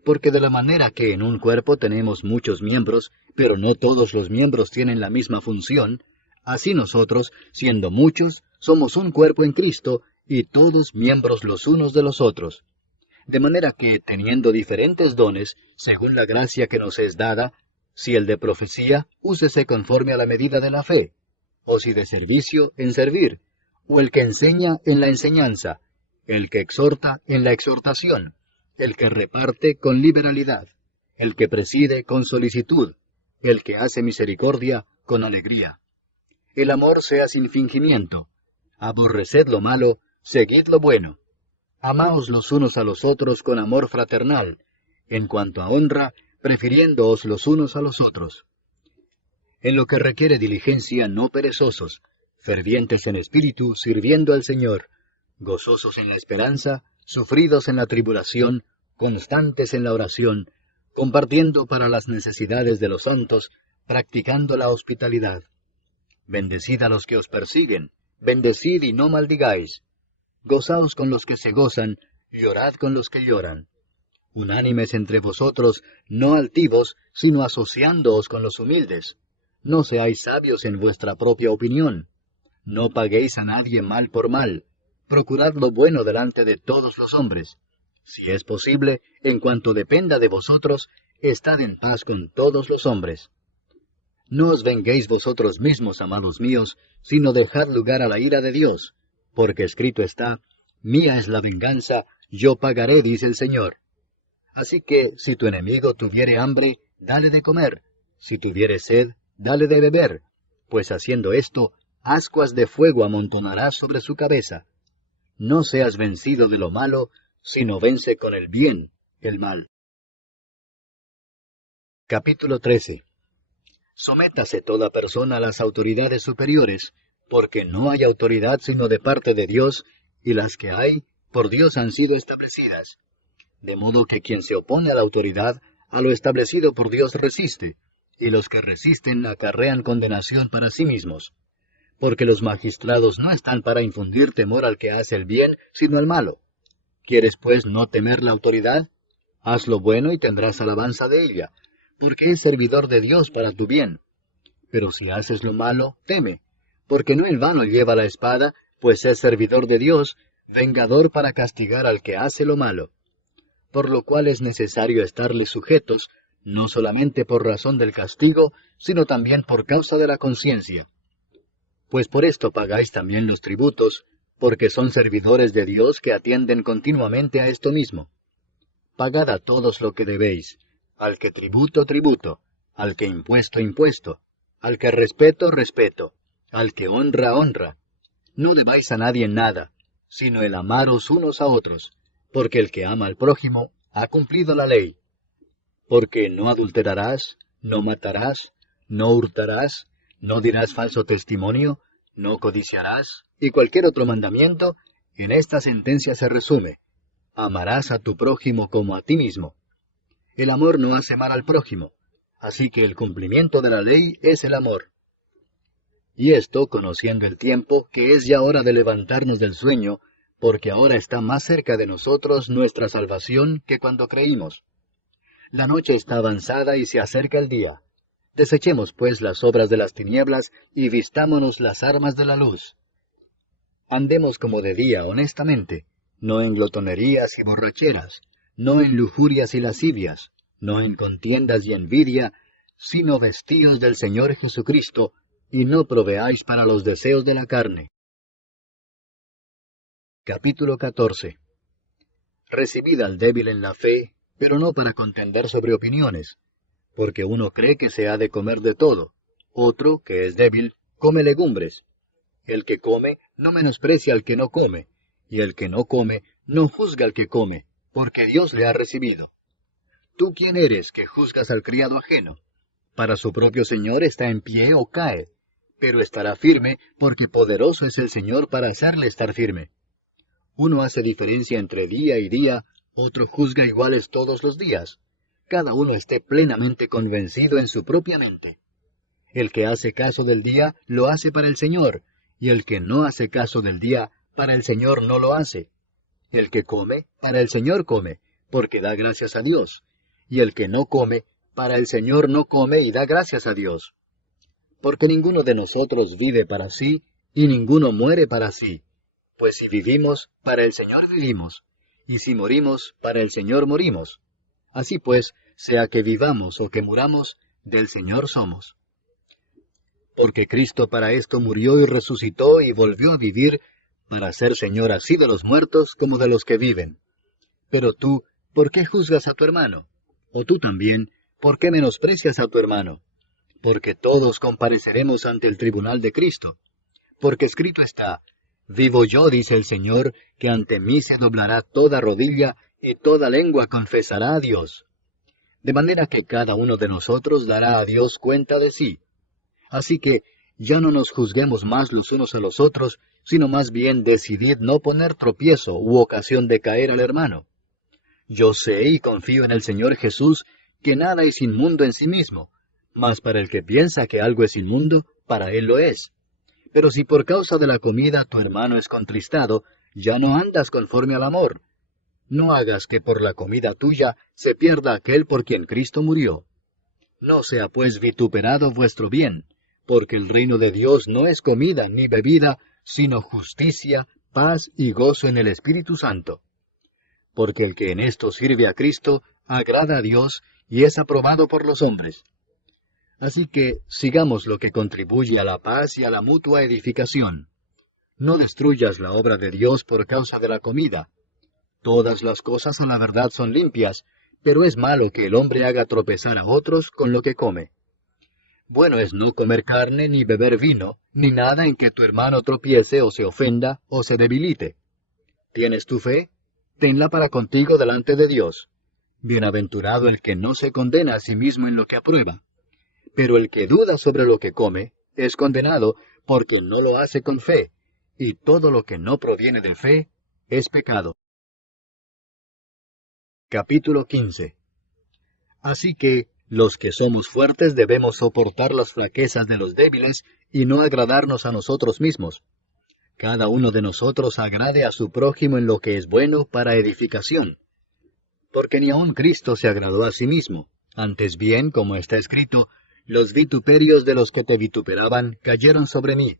Porque de la manera que en un cuerpo tenemos muchos miembros, pero no todos los miembros tienen la misma función, así nosotros, siendo muchos, somos un cuerpo en Cristo, y todos miembros los unos de los otros. De manera que, teniendo diferentes dones, según la gracia que nos es dada, si el de profecía, úsese conforme a la medida de la fe, o si de servicio, en servir, o el que enseña en la enseñanza, el que exhorta en la exhortación, el que reparte con liberalidad, el que preside con solicitud, el que hace misericordia con alegría. El amor sea sin fingimiento. Aborreced lo malo, seguid lo bueno. Amaos los unos a los otros con amor fraternal, en cuanto a honra, prefiriéndoos los unos a los otros. En lo que requiere diligencia, no perezosos, fervientes en espíritu, sirviendo al Señor, gozosos en la esperanza, sufridos en la tribulación, constantes en la oración, compartiendo para las necesidades de los santos, practicando la hospitalidad. Bendecid a los que os persiguen, bendecid y no maldigáis. Gozaos con los que se gozan, llorad con los que lloran. Unánimes entre vosotros, no altivos, sino asociándoos con los humildes. No seáis sabios en vuestra propia opinión. No paguéis a nadie mal por mal. Procurad lo bueno delante de todos los hombres. Si es posible, en cuanto dependa de vosotros, estad en paz con todos los hombres. No os venguéis vosotros mismos, amados míos, sino dejad lugar a la ira de Dios, porque escrito está: mía es la venganza, yo pagaré, dice el Señor. Así que, si tu enemigo tuviere hambre, dale de comer; si tuviere sed, dale de beber; pues haciendo esto, ascuas de fuego amontonarás sobre su cabeza. No seas vencido de lo malo, sino vence con el bien el mal. Capítulo 13. Sométase toda persona a las autoridades superiores, porque no hay autoridad sino de parte de Dios, y las que hay, por Dios han sido establecidas. De modo que quien se opone a la autoridad, a lo establecido por Dios resiste, y los que resisten acarrean condenación para sí mismos. Porque los magistrados no están para infundir temor al que hace el bien, sino al malo. ¿Quieres pues no temer la autoridad? Haz lo bueno y tendrás alabanza de ella, porque es servidor de Dios para tu bien. Pero si haces lo malo, teme, porque no en vano lleva la espada, pues es servidor de Dios, vengador para castigar al que hace lo malo. Por lo cual es necesario estarles sujetos, no solamente por razón del castigo, sino también por causa de la conciencia. Pues por esto pagáis también los tributos, porque son servidores de Dios que atienden continuamente a esto mismo. Pagad a todos lo que debéis, al que tributo, tributo, al que impuesto, impuesto, al que respeto, respeto, al que honra, honra. No debáis a nadie nada, sino el amaros unos a otros, porque el que ama al prójimo ha cumplido la ley. Porque no adulterarás, no matarás, no hurtarás, no dirás falso testimonio, no codiciarás, y cualquier otro mandamiento, en esta sentencia se resume: amarás a tu prójimo como a ti mismo. El amor no hace mal al prójimo, así que el cumplimiento de la ley es el amor. Y esto, conociendo el tiempo, que es ya hora de levantarnos del sueño, porque ahora está más cerca de nosotros nuestra salvación que cuando creímos. La noche está avanzada y se acerca el día. Desechemos pues las obras de las tinieblas y vistámonos las armas de la luz. Andemos como de día honestamente, no en glotonerías y borracheras, no en lujurias y lascivias, no en contiendas y envidia, sino vestíos del Señor Jesucristo, y no proveáis para los deseos de la carne. Capítulo 14. Recibid al débil en la fe, pero no para contender sobre opiniones, porque uno cree que se ha de comer de todo, otro, que es débil, come legumbres. El que come no menosprecia al que no come, y el que no come no juzga al que come, porque Dios le ha recibido. ¿Tú quién eres que juzgas al criado ajeno? Para su propio Señor está en pie o cae, pero estará firme, porque poderoso es el Señor para hacerle estar firme. Uno hace diferencia entre día y día, otro juzga iguales todos los días. Cada uno esté plenamente convencido en su propia mente. El que hace caso del día, lo hace para el Señor, y el que no hace caso del día, para el Señor no lo hace. El que come, para el Señor come, porque da gracias a Dios. Y el que no come, para el Señor no come y da gracias a Dios. Porque ninguno de nosotros vive para sí, y ninguno muere para sí. Pues si vivimos, para el Señor vivimos, y si morimos, para el Señor morimos. Así pues, sea que vivamos o que muramos, del Señor somos. Porque Cristo para esto murió y resucitó y volvió a vivir, para ser Señor así de los muertos como de los que viven. Pero tú, ¿por qué juzgas a tu hermano? O tú también, ¿por qué menosprecias a tu hermano? Porque todos compareceremos ante el tribunal de Cristo. Porque escrito está: vivo yo, dice el Señor, que ante mí se doblará toda rodilla y toda lengua confesará a Dios. De manera que cada uno de nosotros dará a Dios cuenta de sí. Así que ya no nos juzguemos más los unos a los otros, sino más bien decidid no poner tropiezo u ocasión de caer al hermano. Yo sé y confío en el Señor Jesús que nada es inmundo en sí mismo, mas para el que piensa que algo es inmundo, para él lo es. Pero si por causa de la comida tu hermano es contristado, ya no andas conforme al amor. No hagas que por la comida tuya se pierda aquel por quien Cristo murió. No sea pues vituperado vuestro bien, porque el reino de Dios no es comida ni bebida, sino justicia, paz y gozo en el Espíritu Santo. Porque el que en esto sirve a Cristo, agrada a Dios y es aprobado por los hombres. Así que sigamos lo que contribuye a la paz y a la mutua edificación. No destruyas la obra de Dios por causa de la comida. Todas las cosas a la verdad son limpias, pero es malo que el hombre haga tropezar a otros con lo que come. Bueno es no comer carne ni beber vino, ni nada en que tu hermano tropiece o se ofenda o se debilite. ¿Tienes tu fe? Tenla para contigo delante de Dios. Bienaventurado el que no se condena a sí mismo en lo que aprueba. Pero el que duda sobre lo que come es condenado, porque no lo hace con fe, y todo lo que no proviene de fe es pecado. Capítulo 15. Así que los que somos fuertes debemos soportar las flaquezas de los débiles y no agradarnos a nosotros mismos. Cada uno de nosotros agrade a su prójimo en lo que es bueno para edificación. Porque ni aun Cristo se agradó a sí mismo. Antes bien, como está escrito, los vituperios de los que te vituperaban cayeron sobre mí.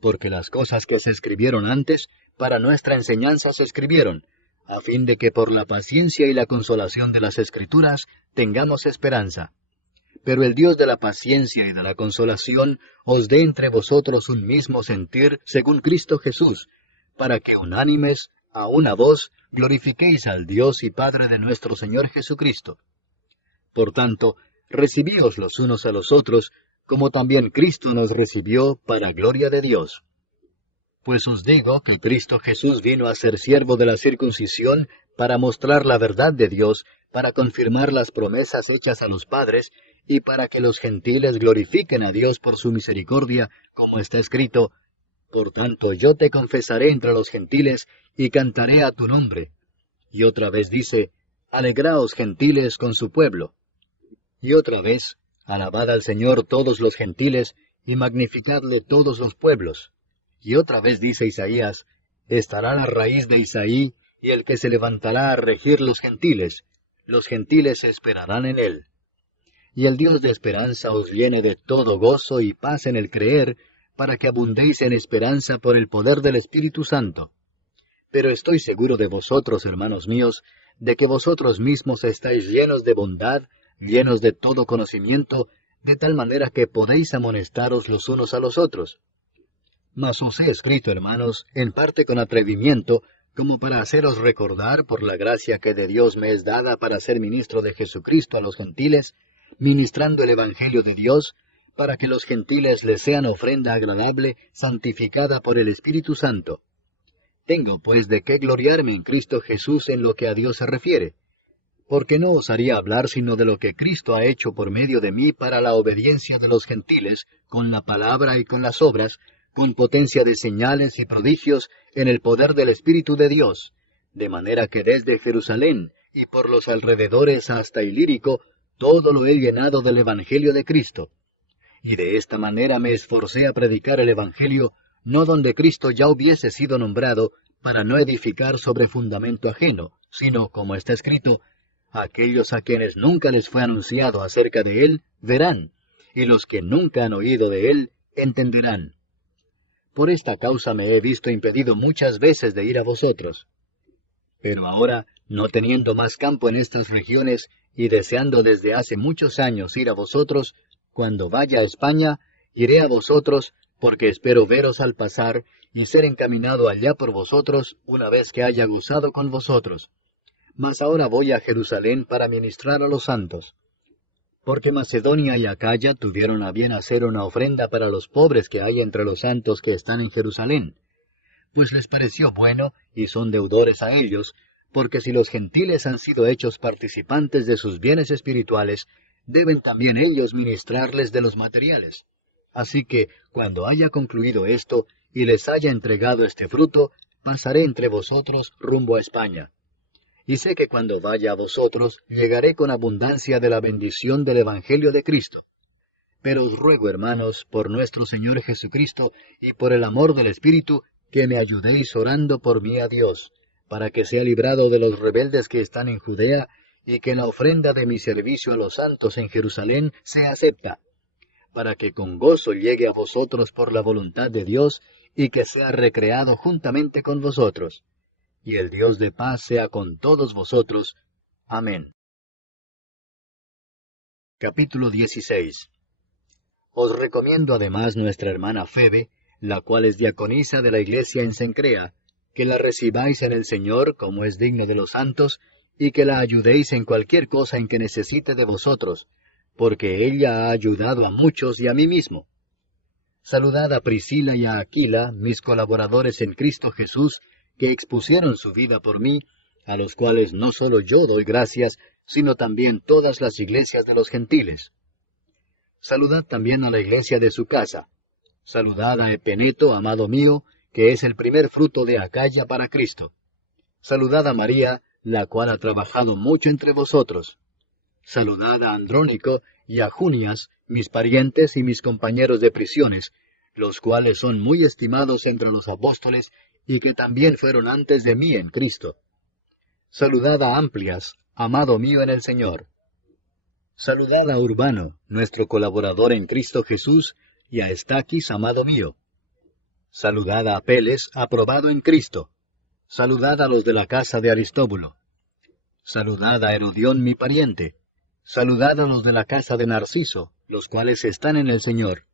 Porque las cosas que se escribieron antes, para nuestra enseñanza se escribieron, a fin de que por la paciencia y la consolación de las Escrituras tengamos esperanza. Pero el Dios de la paciencia y de la consolación os dé entre vosotros un mismo sentir según Cristo Jesús, para que unánimes, a una voz, glorifiquéis al Dios y Padre de nuestro Señor Jesucristo. Por tanto, recibíos los unos a los otros, como también Cristo nos recibió para gloria de Dios. Pues os digo que Cristo Jesús vino a ser siervo de la circuncisión para mostrar la verdad de Dios, para confirmar las promesas hechas a los padres, y para que los gentiles glorifiquen a Dios por su misericordia, como está escrito, por tanto yo te confesaré entre los gentiles, y cantaré a tu nombre. Y otra vez dice, alegraos gentiles con su pueblo. Y otra vez, alabad al Señor todos los gentiles, y magnificadle todos los pueblos. Y otra vez dice Isaías, estará la raíz de Isaí, y el que se levantará a regir los gentiles esperarán en él. Y el Dios de esperanza os llene de todo gozo y paz en el creer, para que abundéis en esperanza por el poder del Espíritu Santo. Pero estoy seguro de vosotros, hermanos míos, de que vosotros mismos estáis llenos de bondad, llenos de todo conocimiento, de tal manera que podéis amonestaros los unos a los otros. Mas os he escrito, hermanos, en parte con atrevimiento, como para haceros recordar por la gracia que de Dios me es dada para ser ministro de Jesucristo a los gentiles, ministrando el Evangelio de Dios, para que los gentiles les sean ofrenda agradable, santificada por el Espíritu Santo. Tengo pues de qué gloriarme en Cristo Jesús en lo que a Dios se refiere, porque no osaría hablar sino de lo que Cristo ha hecho por medio de mí para la obediencia de los gentiles, con la palabra y con las obras, con potencia de señales y prodigios en el poder del Espíritu de Dios, de manera que desde Jerusalén y por los alrededores hasta Ilírico, todo lo he llenado del Evangelio de Cristo. Y de esta manera me esforcé a predicar el Evangelio, no donde Cristo ya hubiese sido nombrado, para no edificar sobre fundamento ajeno, sino, como está escrito, aquellos a quienes nunca les fue anunciado acerca de él, verán, y los que nunca han oído de él, entenderán. Por esta causa me he visto impedido muchas veces de ir a vosotros. Pero ahora, no teniendo más campo en estas regiones, y deseando desde hace muchos años ir a vosotros, cuando vaya a España, iré a vosotros, porque espero veros al pasar, y ser encaminado allá por vosotros, una vez que haya gozado con vosotros. Mas ahora voy a Jerusalén para ministrar a los santos. Porque Macedonia y Acaya tuvieron a bien hacer una ofrenda para los pobres que hay entre los santos que están en Jerusalén. Pues les pareció bueno, y son deudores a ellos, porque si los gentiles han sido hechos participantes de sus bienes espirituales, deben también ellos ministrarles de los materiales. Así que, cuando haya concluido esto, y les haya entregado este fruto, pasaré entre vosotros rumbo a España. Y sé que cuando vaya a vosotros, llegaré con abundancia de la bendición del Evangelio de Cristo. Pero os ruego, hermanos, por nuestro Señor Jesucristo, y por el amor del Espíritu, que me ayudéis orando por mí a Dios, para que sea librado de los rebeldes que están en Judea, y que la ofrenda de mi servicio a los santos en Jerusalén sea acepta, para que con gozo llegue a vosotros por la voluntad de Dios, y que sea recreado juntamente con vosotros. Y el Dios de paz sea con todos vosotros. Amén. Capítulo 16. Os recomiendo además nuestra hermana Febe, la cual es diaconisa de la iglesia en Cencrea, que la recibáis en el Señor como es digno de los santos, y que la ayudéis en cualquier cosa en que necesite de vosotros, porque ella ha ayudado a muchos y a mí mismo. Saludad a Priscila y a Aquila, mis colaboradores en Cristo Jesús, que expusieron su vida por mí, a los cuales no solo yo doy gracias, sino también todas las iglesias de los gentiles. Saludad también a la iglesia de su casa. Saludad a Epeneto, amado mío, que es el primer fruto de Acaya para Cristo. Saludad a María, la cual ha trabajado mucho entre vosotros. Saludad a Andrónico y a Junias, mis parientes y mis compañeros de prisiones, los cuales son muy estimados entre los apóstoles y que también fueron antes de mí en Cristo. Saludad a Amplias, amado mío en el Señor. Saludad a Urbano, nuestro colaborador en Cristo Jesús, y a Estaquis, amado mío. Saludad a Apeles, aprobado en Cristo. Saludad a los de la casa de Aristóbulo. Saludad a Herodión, mi pariente. Saludad a los de la casa de Narciso, los cuales están en el Señor.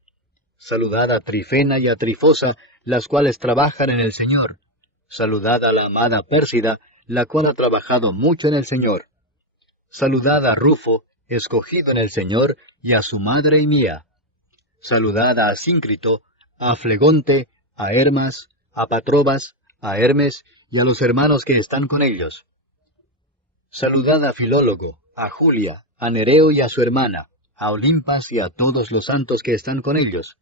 Saludad a Trifena y a Trifosa, las cuales trabajan en el Señor. Saludad a la amada Pérsida, la cual ha trabajado mucho en el Señor. Saludad a Rufo, escogido en el Señor, y a su madre y mía. Saludad a Asíncrito, a Flegonte, a Hermas, a Patrobas, a Hermes, y a los hermanos que están con ellos. Saludad a Filólogo, a Julia, a Nereo y a su hermana, a Olimpas y a todos los santos que están con ellos.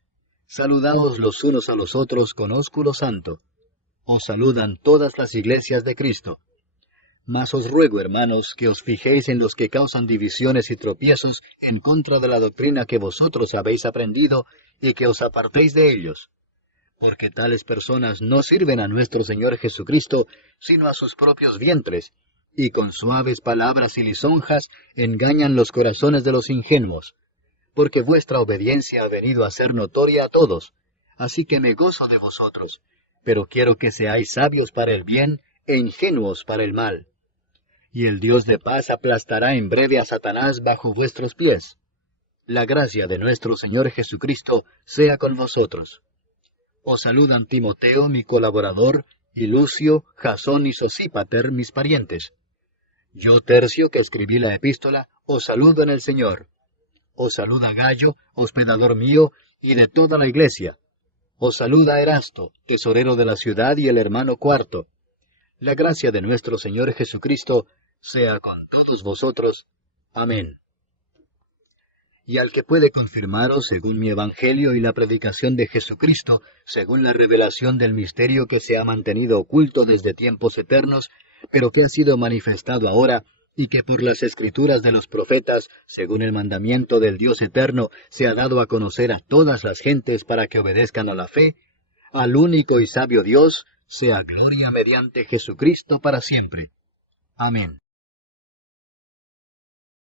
Saludaos los unos a los otros con ósculo santo. Os saludan todas las iglesias de Cristo. Mas os ruego, hermanos, que os fijéis en los que causan divisiones y tropiezos en contra de la doctrina que vosotros habéis aprendido, y que os apartéis de ellos. Porque tales personas no sirven a nuestro Señor Jesucristo, sino a sus propios vientres, y con suaves palabras y lisonjas engañan los corazones de los ingenuos. Porque vuestra obediencia ha venido a ser notoria a todos, así que me gozo de vosotros, pero quiero que seáis sabios para el bien e ingenuos para el mal. Y el Dios de paz aplastará en breve a Satanás bajo vuestros pies. La gracia de nuestro Señor Jesucristo sea con vosotros. Os saludan Timoteo, mi colaborador, y Lucio, Jasón y Sosípater, mis parientes. Yo, Tercio, que escribí la epístola, os saludo en el Señor. Os saluda Gallo, hospedador mío, y de toda la iglesia. Os saluda Erasto, tesorero de la ciudad, y el hermano Cuarto. La gracia de nuestro Señor Jesucristo sea con todos vosotros. Amén. Y al que puede confirmaros según mi evangelio y la predicación de Jesucristo, según la revelación del misterio que se ha mantenido oculto desde tiempos eternos, pero que ha sido manifestado ahora, y que por las escrituras de los profetas, según el mandamiento del Dios eterno, se ha dado a conocer a todas las gentes para que obedezcan a la fe, al único y sabio Dios, sea gloria mediante Jesucristo para siempre. Amén.